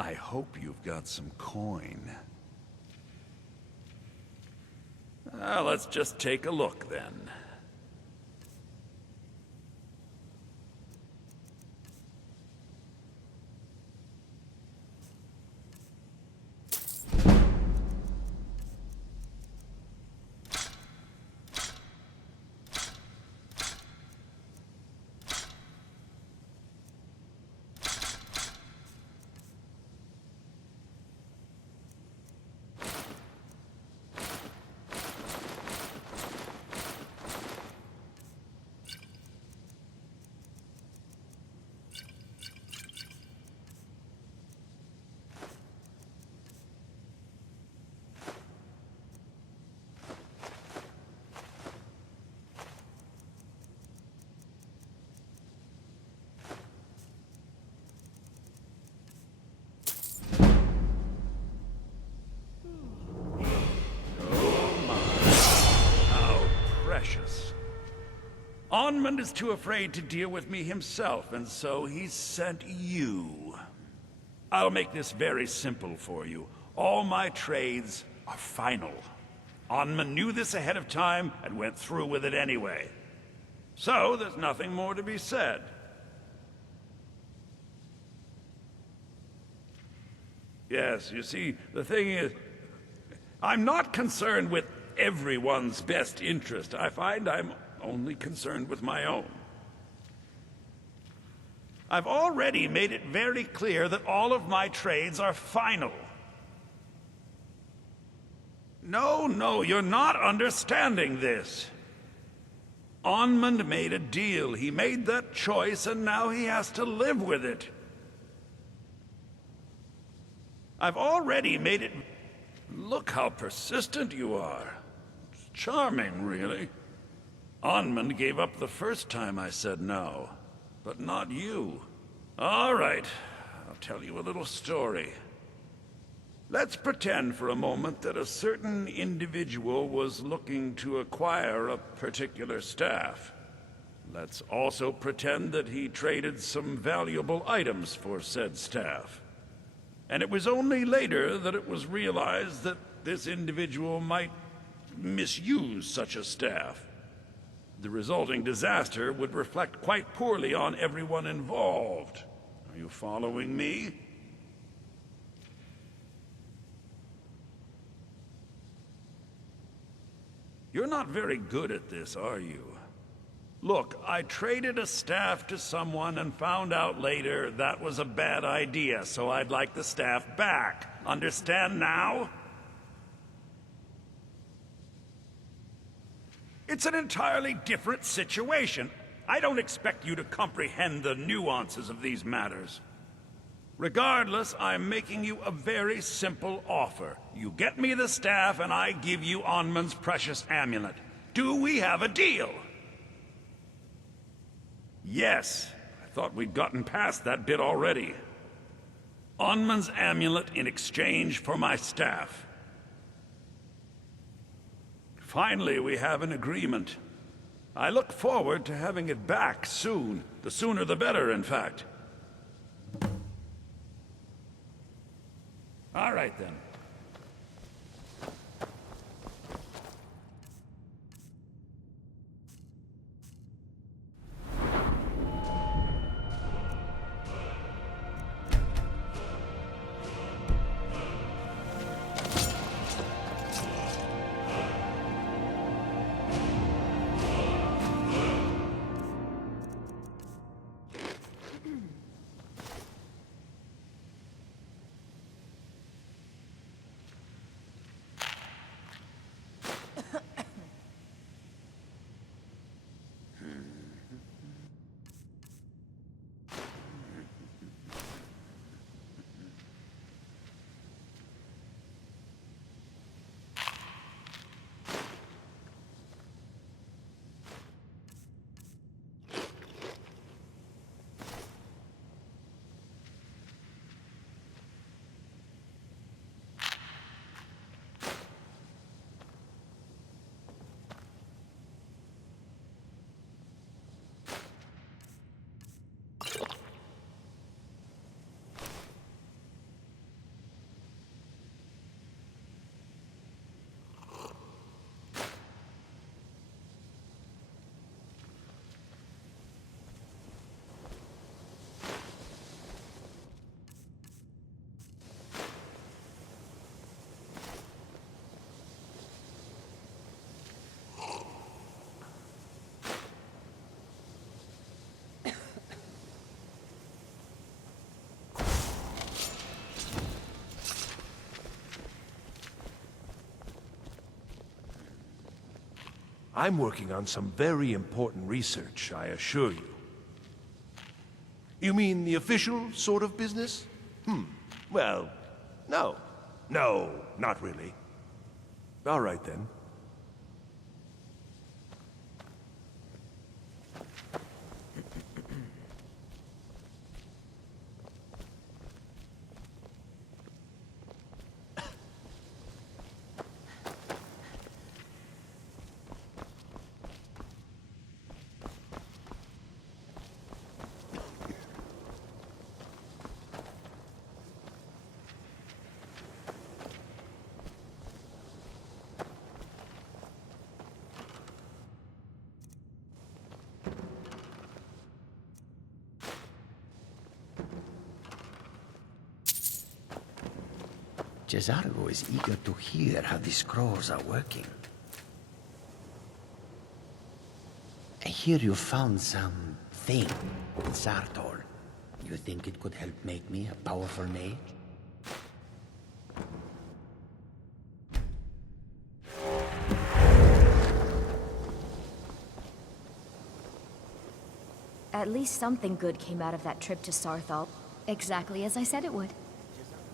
I hope you've got some coin. Let's just take a look, then. Onmund is too afraid to deal with me himself, and so he's sent you. I'll make this very simple for you. All my trades are final. Onmund knew this ahead of time and went through with it anyway. So there's nothing more to be said. Yes, you see, the thing is, I'm not concerned with everyone's best interest. I find I'm only concerned with my own. I've already made it very clear that all of my trades are final. No, you're not understanding this. Onmund made a deal. He made that choice, and now he has to live with it. I've already made it... Look how persistent you are. It's charming, really. Onmund gave up the first time I said no, but not you. All right, I'll tell you a little story. Let's pretend for a moment that a certain individual was looking to acquire a particular staff. Let's also pretend that he traded some valuable items for said staff. And it was only later that it was realized that this individual might misuse such a staff. The resulting disaster would reflect quite poorly on everyone involved. Are you following me? You're not very good at this, are you? Look, I traded a staff to someone and found out later that was a bad idea, so I'd like the staff back. Understand now? It's an entirely different situation. I don't expect you to comprehend the nuances of these matters. Regardless, I'm making you a very simple offer. You get me the staff, and I give you Onmund's precious amulet. Do we have a deal? Yes. I thought we'd gotten past that bit already. Onmund's amulet in exchange for my staff. Finally, we have an agreement. I look forward to having it back soon. The sooner the better, in fact. All right, then. I'm working on some very important research, I assure you. You mean the official sort of business? Well, no. No, not really. All right, then. Jezargo is eager to hear how the scrolls are working. I hear you found some thing in Sartol. You think it could help make me a powerful mage? At least something good came out of that trip to Sarthal. Exactly as I said it would.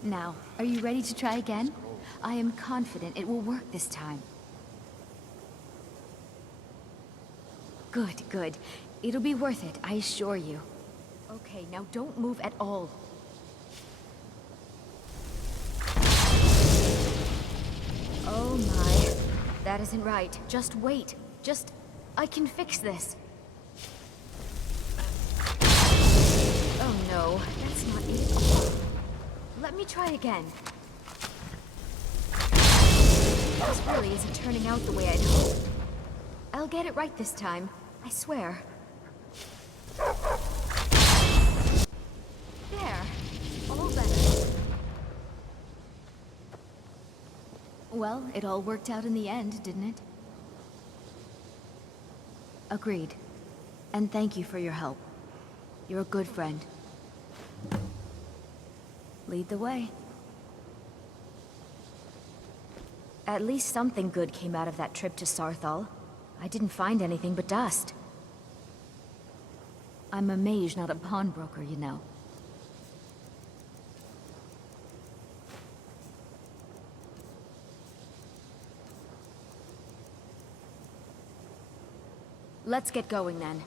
Now, are you ready to try again? I am confident it will work this time. Good, good. It'll be worth it, I assure you. Okay, now don't move at all. Oh my. That isn't right. Just wait. I can fix this. Oh no, that's not it at all. Let me try again. This really isn't turning out the way I'd hoped. I'll get it right this time. I swear. There. All better. Well, it all worked out in the end, didn't it? Agreed. And thank you for your help. You're a good friend. Lead the way. At least something good came out of that trip to Sarthal. I didn't find anything but dust. I'm a mage, not a pawnbroker, you know. Let's get going then.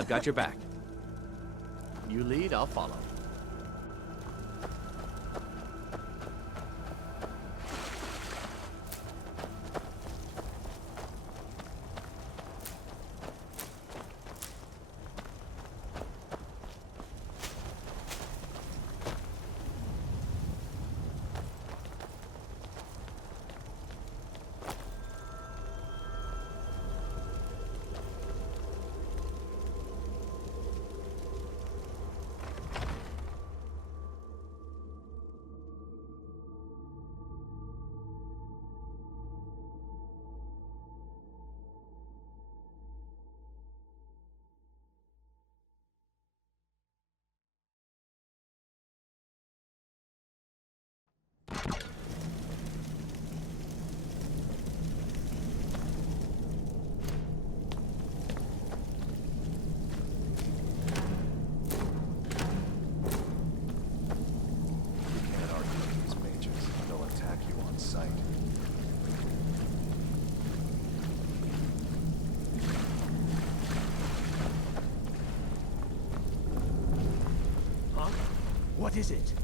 I've got your back. You lead, I'll follow. What is it?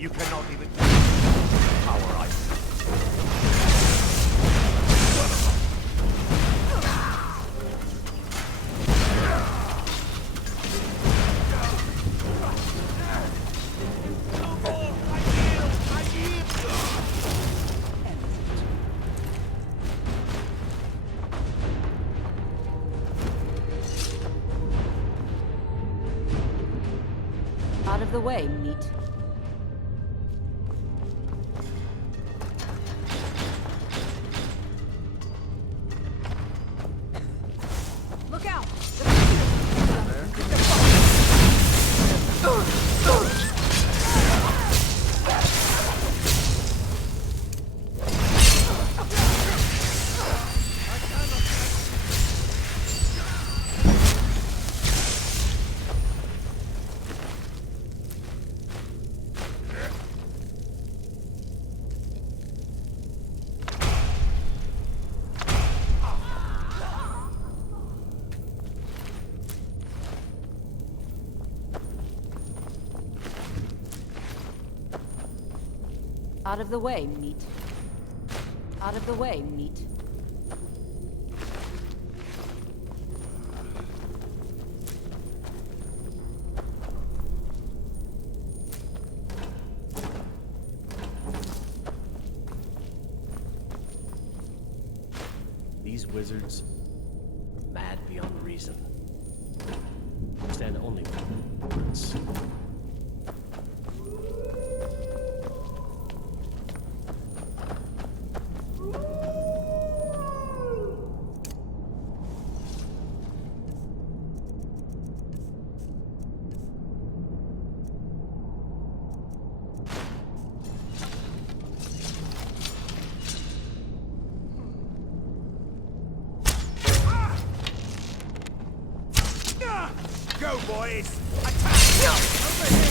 You cannot even power ice. Out of the way, meat. Look out! Out of the way, meat. Out of the way, meat. These wizards are mad beyond reason. Understand only words. Go, boys! Attack! Over here!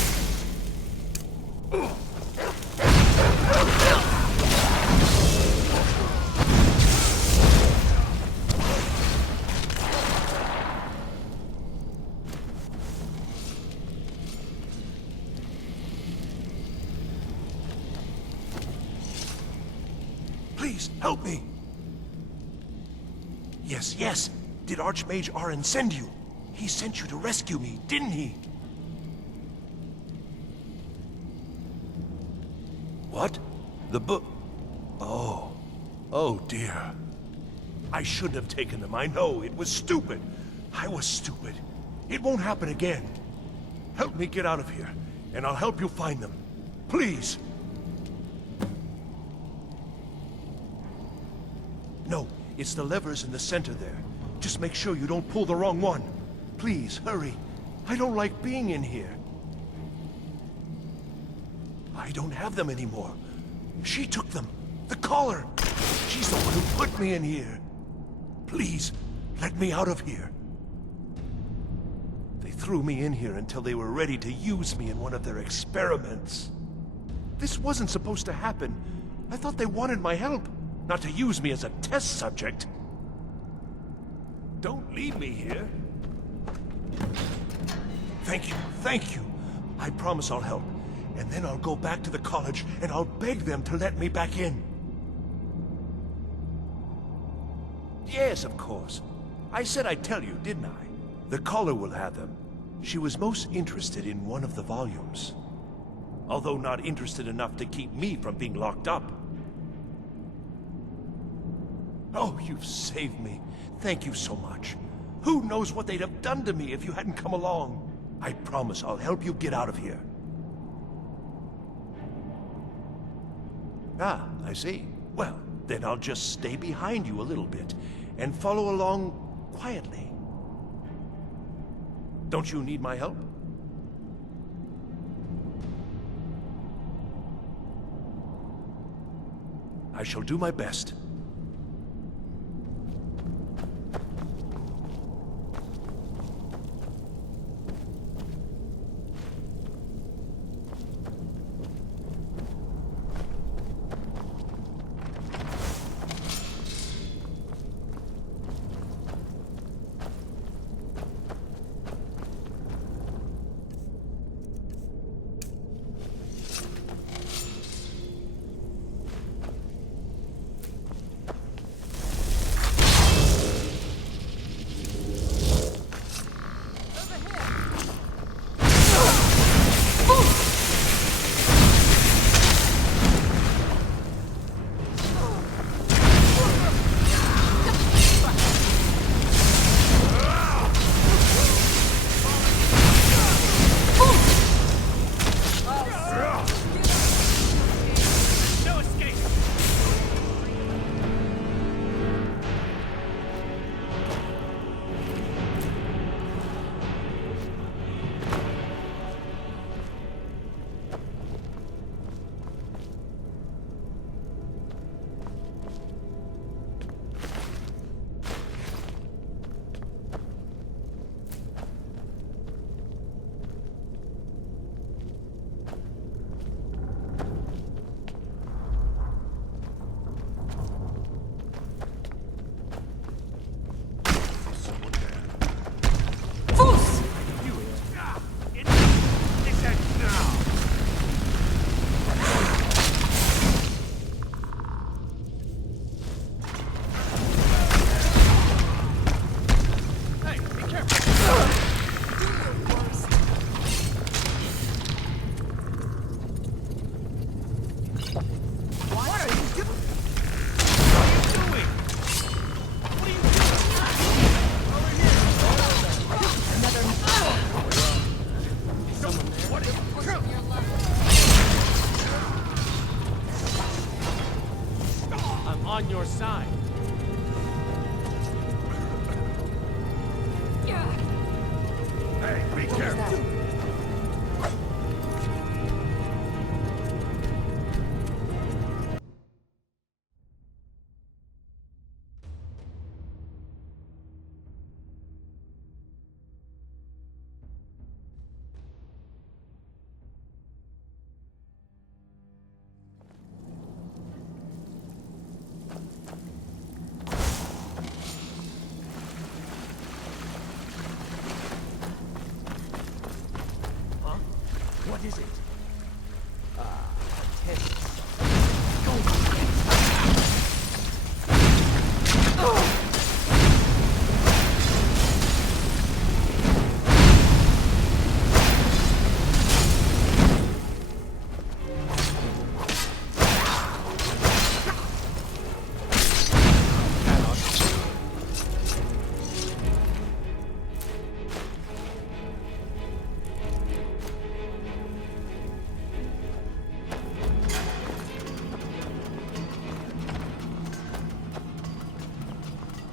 Please, help me! Yes, yes! Did Archmage Arin send you? He sent you to rescue me, didn't he? What? The book? Oh. Oh, dear. I shouldn't have taken them. I know. It was stupid. I was stupid. It won't happen again. Help me get out of here, and I'll help you find them. Please. No, it's the levers in the center there. Just make sure you don't pull the wrong one. Please, hurry. I don't like being in here. I don't have them anymore. She took them. The collar. She's the one who put me in here. Please, let me out of here. They threw me in here until they were ready to use me in one of their experiments. This wasn't supposed to happen. I thought they wanted my help, not to use me as a test subject. Don't leave me here. Thank you, thank you. I promise I'll help. And then I'll go back to the college and I'll beg them to let me back in. Yes, of course. I said I'd tell you, didn't I? The caller will have them. She was most interested in one of the volumes. Although not interested enough to keep me from being locked up. Oh, you've saved me. Thank you so much. Who knows what they'd have done to me if you hadn't come along? I promise I'll help you get out of here. Ah, I see. Well, then I'll just stay behind you a little bit and follow along quietly. Don't you need my help? I shall do my best. on your side. Hey, be careful! What is it?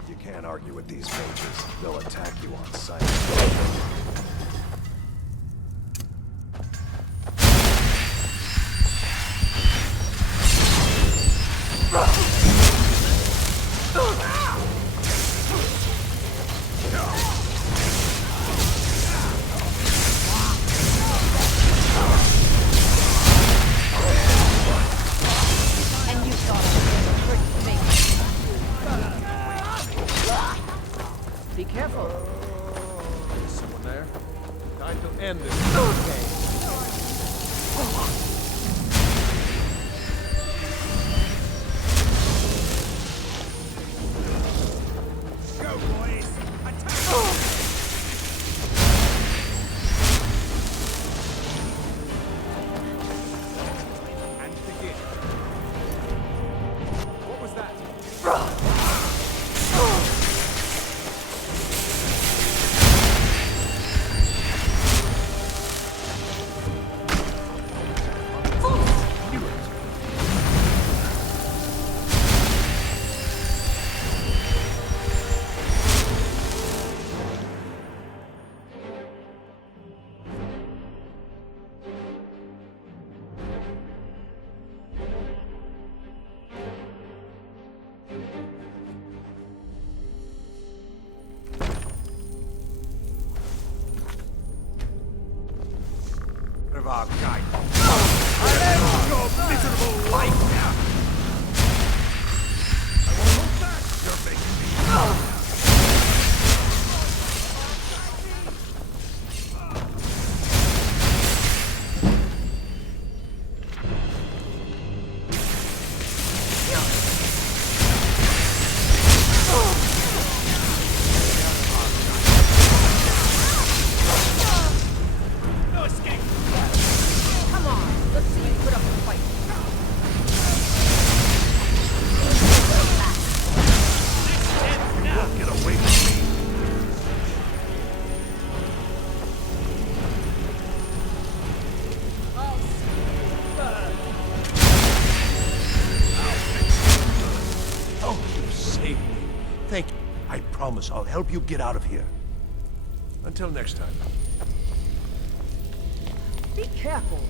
You can't argue with these mages. They'll attack you on sight. And you thought it was a trick to me. Be careful. Is someone there? Time to end this. Go, boys! And begin. What was that? Of our guide. Your miserable life now! I won't hold back! You're making me... No escape! Come on, let's see you put up a fight. You won't get away from me! I'll see you burn. Oh, you saved me. Thank you. I promise I'll help you get out of here. Until next time. Be careful.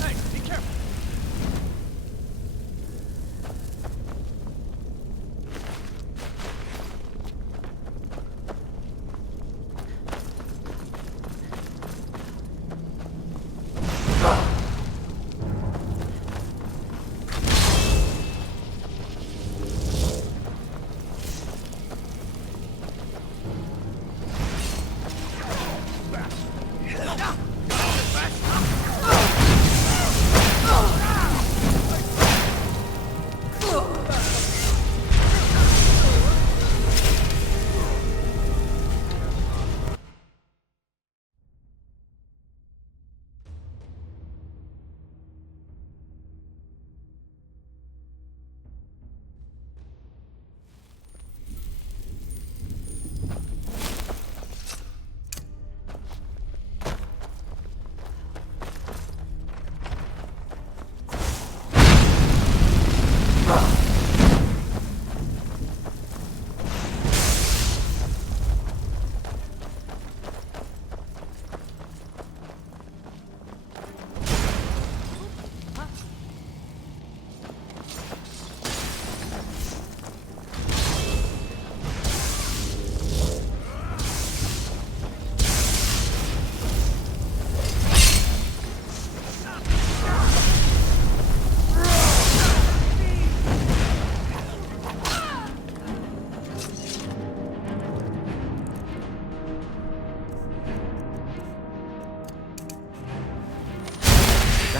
Hey, be careful!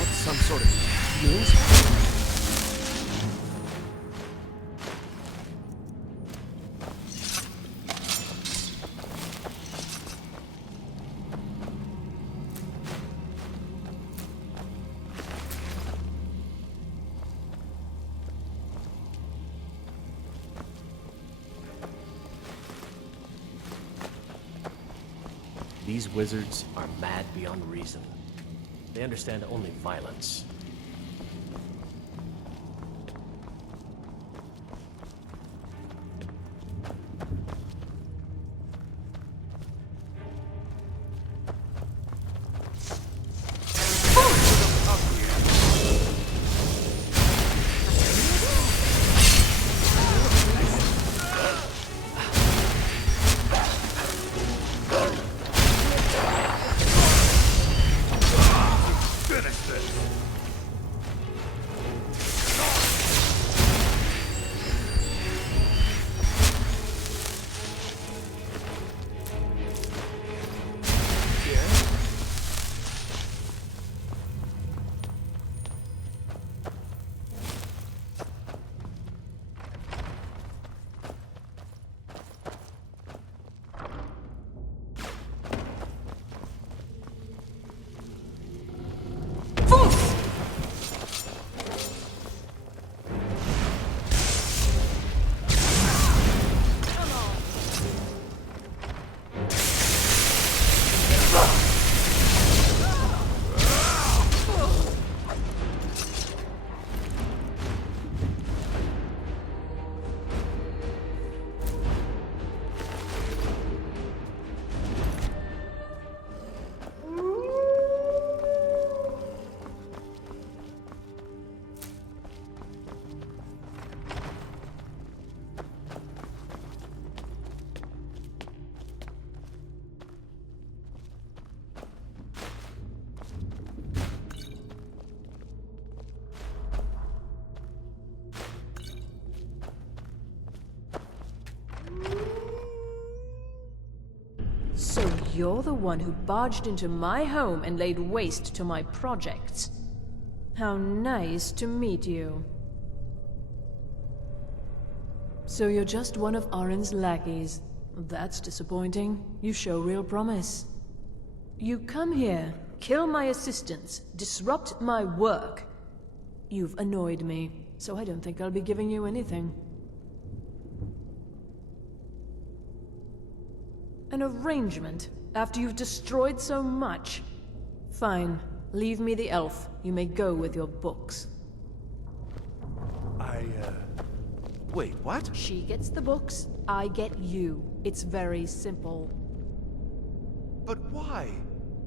that some sort of healing spell? These wizards are mad beyond reason. They understand only violence. So you're the one who barged into my home and laid waste to my projects. How nice to meet you. So you're just one of Arin's lackeys. That's disappointing. You show real promise. You come here, kill my assistants, disrupt my work. You've annoyed me, so I don't think I'll be giving you anything. An arrangement, after you've destroyed so much. Fine, leave me the elf. You may go with your books. Wait, what? She gets the books, I get you. It's very simple. But why?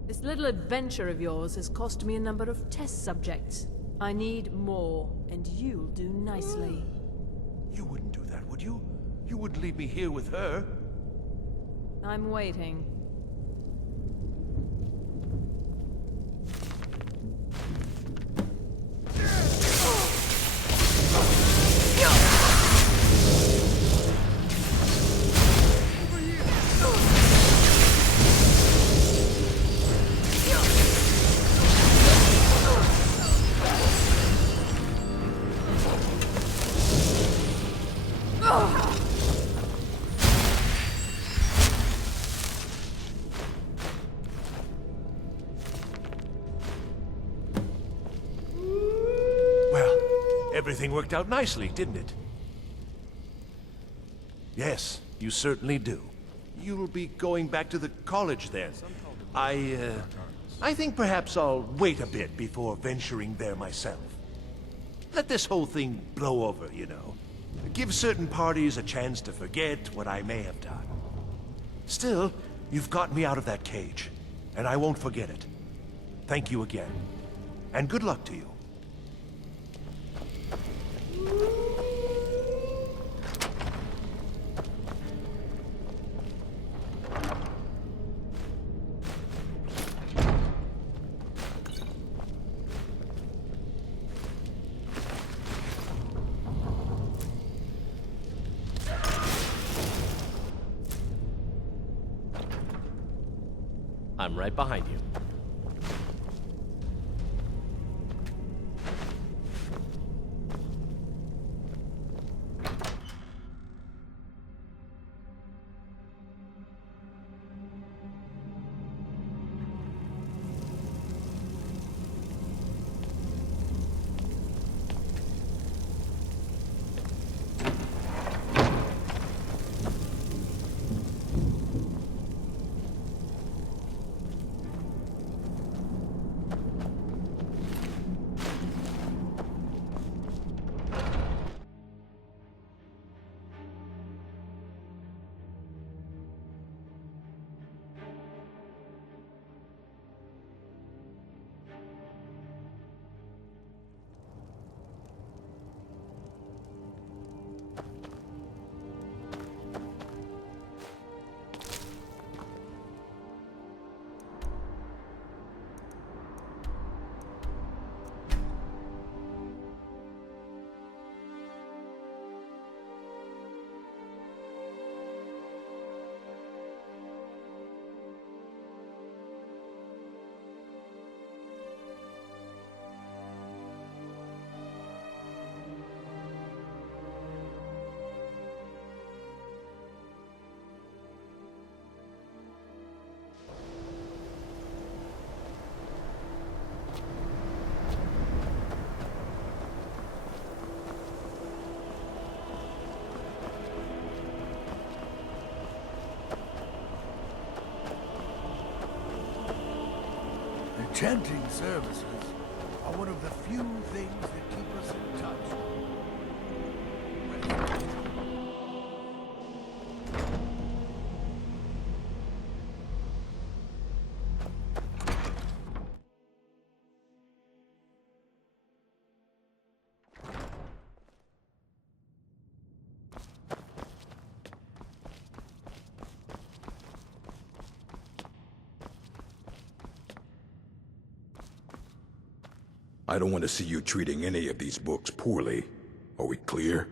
This little adventure of yours has cost me a number of test subjects. I need more, and you'll do nicely. You wouldn't do that, would you? You wouldn't leave me here with her? I'm waiting. Everything worked out nicely, didn't it? Yes, you certainly do. You'll be going back to the college then. I think perhaps I'll wait a bit before venturing there myself. Let this whole thing blow over, you know. Give certain parties a chance to forget what I may have done. Still, you've got me out of that cage, and I won't forget it. Thank you again, and good luck to you. I'm right behind you. Chanting services are one of the few things that keep us in touch. I don't want to see you treating any of these books poorly. Are we clear?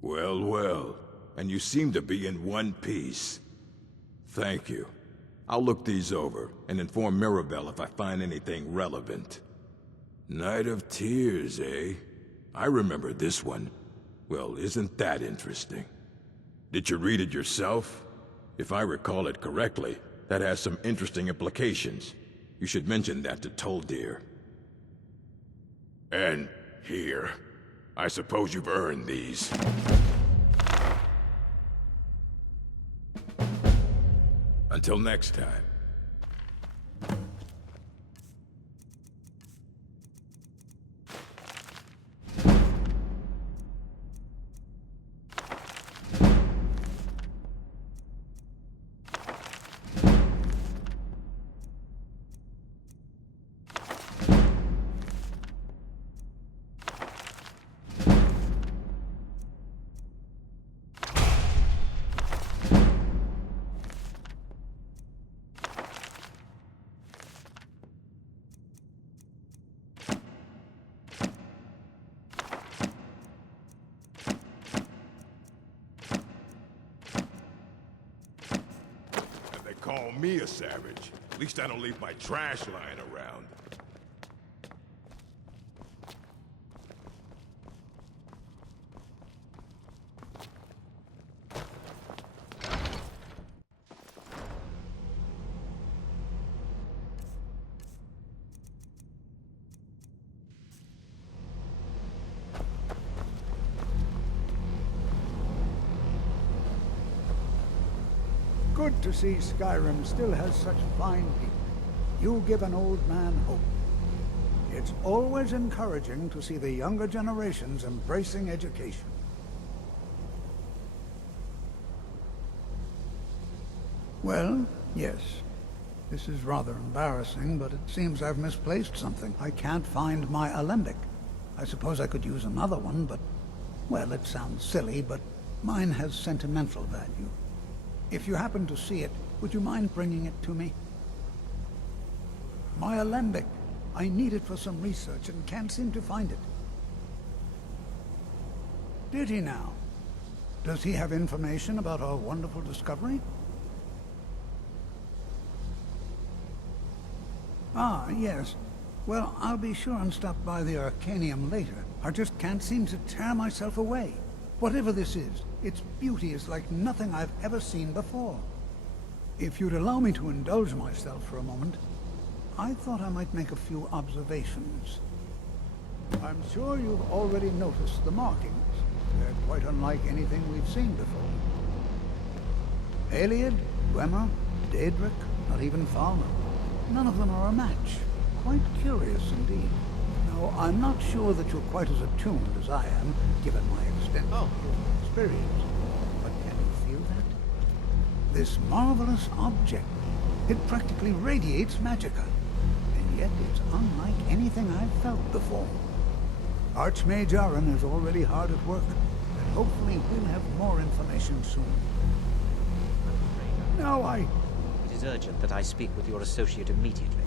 Well, well. And you seem to be in one piece. Thank you. I'll look these over and inform Mirabelle if I find anything relevant. Night of Tears, eh? I remember this one. Well, isn't that interesting? Did you read it yourself? If I recall it correctly, that has some interesting implications. You should mention that to Toldir. And here. I suppose you've earned these. Until next time. Call me a savage. At least I don't leave my trash lying around. Good to see Skyrim still has such fine people. You give an old man hope. It's always encouraging to see the younger generations embracing education. Well, yes. This is rather embarrassing, but it seems I've misplaced something. I can't find my alembic. I suppose I could use another one, but... well, it sounds silly, but mine has sentimental value. If you happen to see it, would you mind bringing it to me? My alembic. I need it for some research and can't seem to find it. Did he now? Does he have information about our wonderful discovery? Ah, yes. Well, I'll be sure and stop by the Arcanium later. I just can't seem to tear myself away. Whatever this is, its beauty is like nothing I've ever seen before. If you'd allow me to indulge myself for a moment, I thought I might make a few observations. I'm sure you've already noticed the markings. They're quite unlike anything we've seen before. Ayleid, Dwemer, Daedric, not even Falmer. None of them are a match. Quite curious indeed. No, I'm not sure that you're quite as attuned as I am, given my extensive experience. But can you feel that? This marvelous object. It practically radiates magicka. And yet it's unlike anything I've felt before. Archmage Aaron is already hard at work, and hopefully we'll have more information soon. No, It is urgent that I speak with your associate immediately.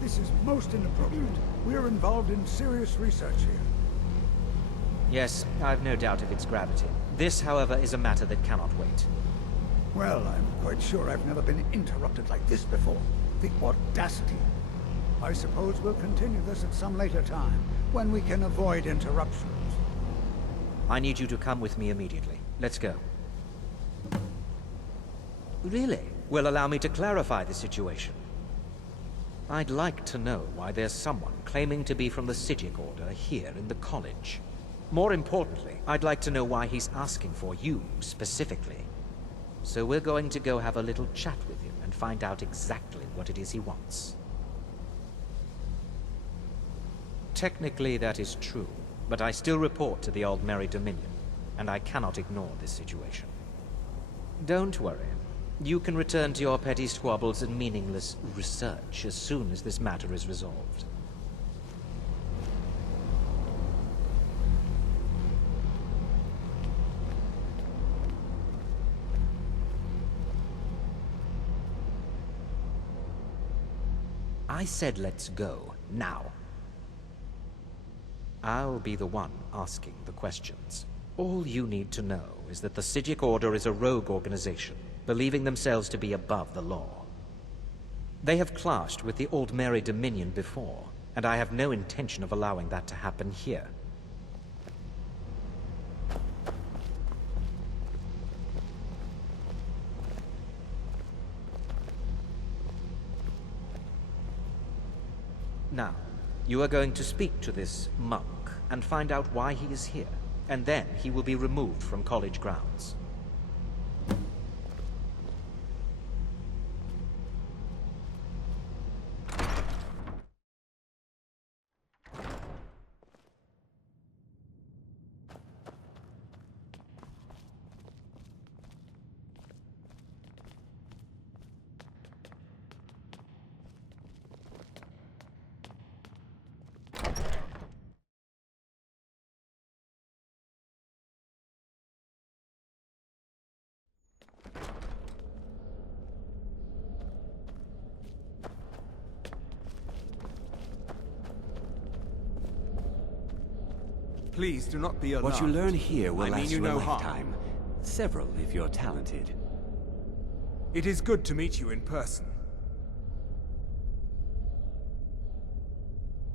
This is most inappropriate. We're involved in serious research here. Yes, I've no doubt of its gravity. This, however, is a matter that cannot wait. Well, I'm quite sure I've never been interrupted like this before. The audacity. I suppose we'll continue this at some later time, when we can avoid interruptions. I need you to come with me immediately. Let's go. Really? Well, allow me to clarify the situation. I'd like to know why there's someone claiming to be from the Psijic Order here in the college. More importantly, I'd like to know why he's asking for you, specifically. So we're going to go have a little chat with him and find out exactly what it is he wants. Technically, that is true, but I still report to the Old Merry Dominion, and I cannot ignore this situation. Don't worry. You can return to your petty squabbles and meaningless research as soon as this matter is resolved. I said let's go, now. I'll be the one asking the questions. All you need to know is that the Psijic Order is a rogue organization, believing themselves to be above the law. They have clashed with the Old Merry Dominion before, and I have no intention of allowing that to happen here. Now, you are going to speak to this monk and find out why he is here, and then he will be removed from college grounds. Please do not be alarmed. What you learn here will I mean last you you a no harm. lifetime. Several if you're talented. It is good to meet you in person.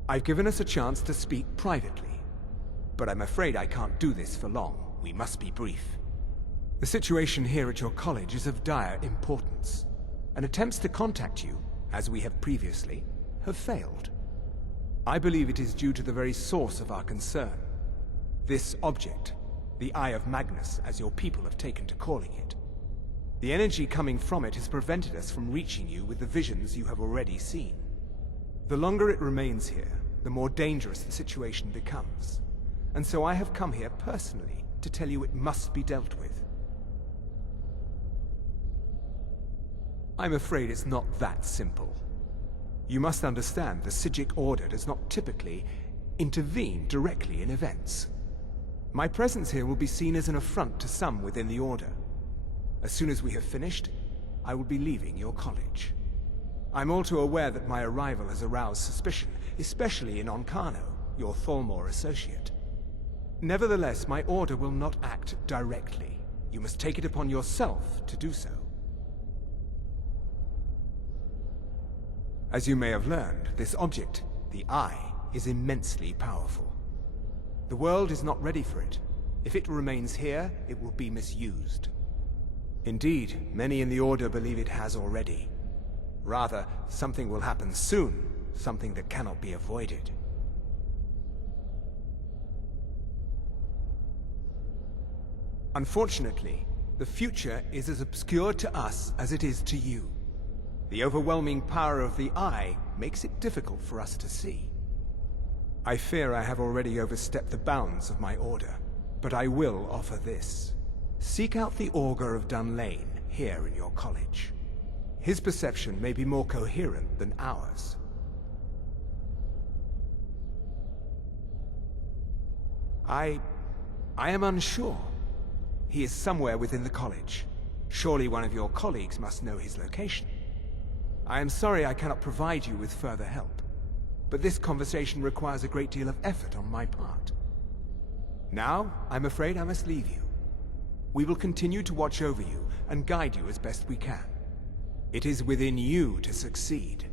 I've given us a chance to speak privately, but I'm afraid I can't do this for long. We must be brief. The situation here at your college is of dire importance, and attempts to contact you, as we have previously, have failed. I believe it is due to the very source of our concern. This object, the Eye of Magnus, as your people have taken to calling it. The energy coming from it has prevented us from reaching you with the visions you have already seen. The longer it remains here, the more dangerous the situation becomes. And so I have come here personally to tell you it must be dealt with. I'm afraid it's not that simple. You must understand the Psijic Order does not typically intervene directly in events. My presence here will be seen as an affront to some within the Order. As soon as we have finished, I will be leaving your college. I'm all too aware that my arrival has aroused suspicion, especially in Onkano, your Thalmor associate. Nevertheless, my Order will not act directly. You must take it upon yourself to do so. As you may have learned, this object, the Eye, is immensely powerful. The world is not ready for it. If it remains here, it will be misused. Indeed, many in the Order believe it has already. Rather, something will happen soon, something that cannot be avoided. Unfortunately, the future is as obscure to us as it is to you. The overwhelming power of the Eye makes it difficult for us to see. I fear I have already overstepped the bounds of my Order, but I will offer this. Seek out the Augur of Dunlane here in your college. His perception may be more coherent than ours. I am unsure. He is somewhere within the college. Surely one of your colleagues must know his location. I am sorry I cannot provide you with further help, but this conversation requires a great deal of effort on my part. Now, I'm afraid I must leave you. We will continue to watch over you and guide you as best we can. It is within you to succeed.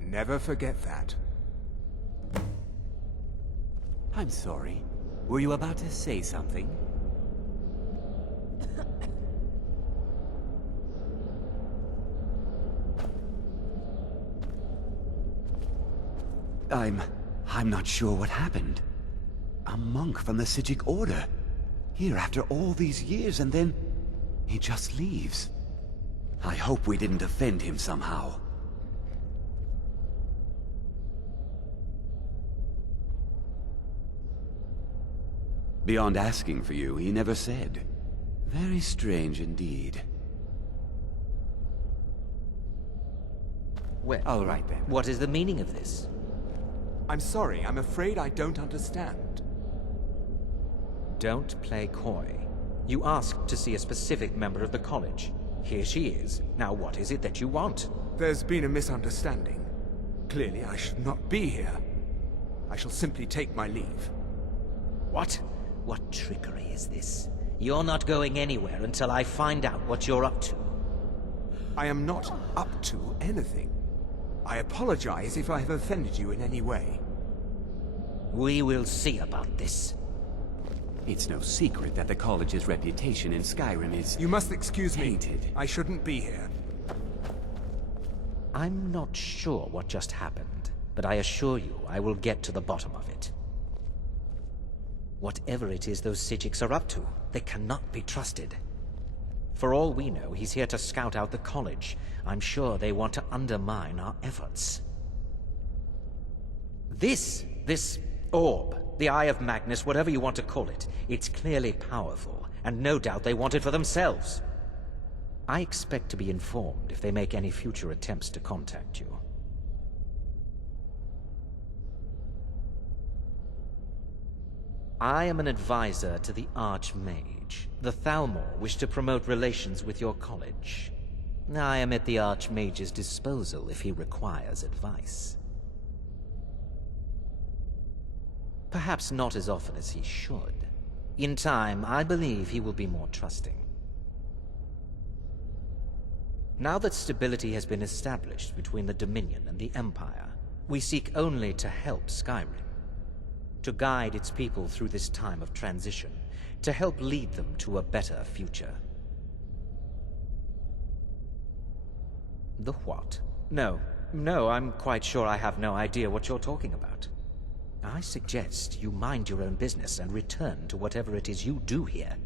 Never forget that. I'm sorry. Were you about to say something? I'm not sure what happened. A monk from the Psijic Order. Here after all these years, and then... He just leaves. I hope we didn't offend him somehow. Beyond asking for you, he never said. Very strange indeed. Well, all right then. What is the meaning of this? I'm sorry, I'm afraid I don't understand. Don't play coy. You asked to see a specific member of the college. Here she is. Now what is it that you want? There's been a misunderstanding. Clearly I should not be here. I shall simply take my leave. What? What trickery is this? You're not going anywhere until I find out what you're up to. I am not up to anything. I apologize if I have offended you in any way. We will see about this. It's no secret that the college's reputation in Skyrim is... You must excuse tainted. me. I shouldn't be here. I'm not sure what just happened, but I assure you I will get to the bottom of it. Whatever it is those Psijics are up to, they cannot be trusted. For all we know, he's here to scout out the college. I'm sure they want to undermine our efforts. This orb, the Eye of Magnus, whatever you want to call it, it's clearly powerful, and no doubt they want it for themselves. I expect to be informed if they make any future attempts to contact you. I am an advisor to the Archmage. The Thalmor wish to promote relations with your college. I am at the Archmage's disposal if he requires advice. Perhaps not as often as he should. In time, I believe he will be more trusting. Now that stability has been established between the Dominion and the Empire, we seek only to help Skyrim. To guide its people through this time of transition, to help lead them to a better future. The what? No, I'm quite sure I have no idea what you're talking about. I suggest you mind your own business and return to whatever it is you do here.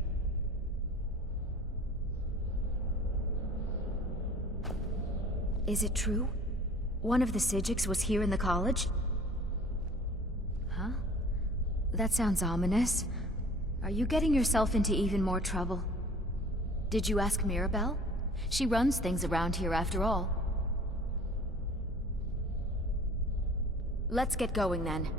Is it true? One of the Psijics was here in the college? Huh? That sounds ominous. Are you getting yourself into even more trouble? Did you ask Mirabelle? She runs things around here after all. Let's get going then.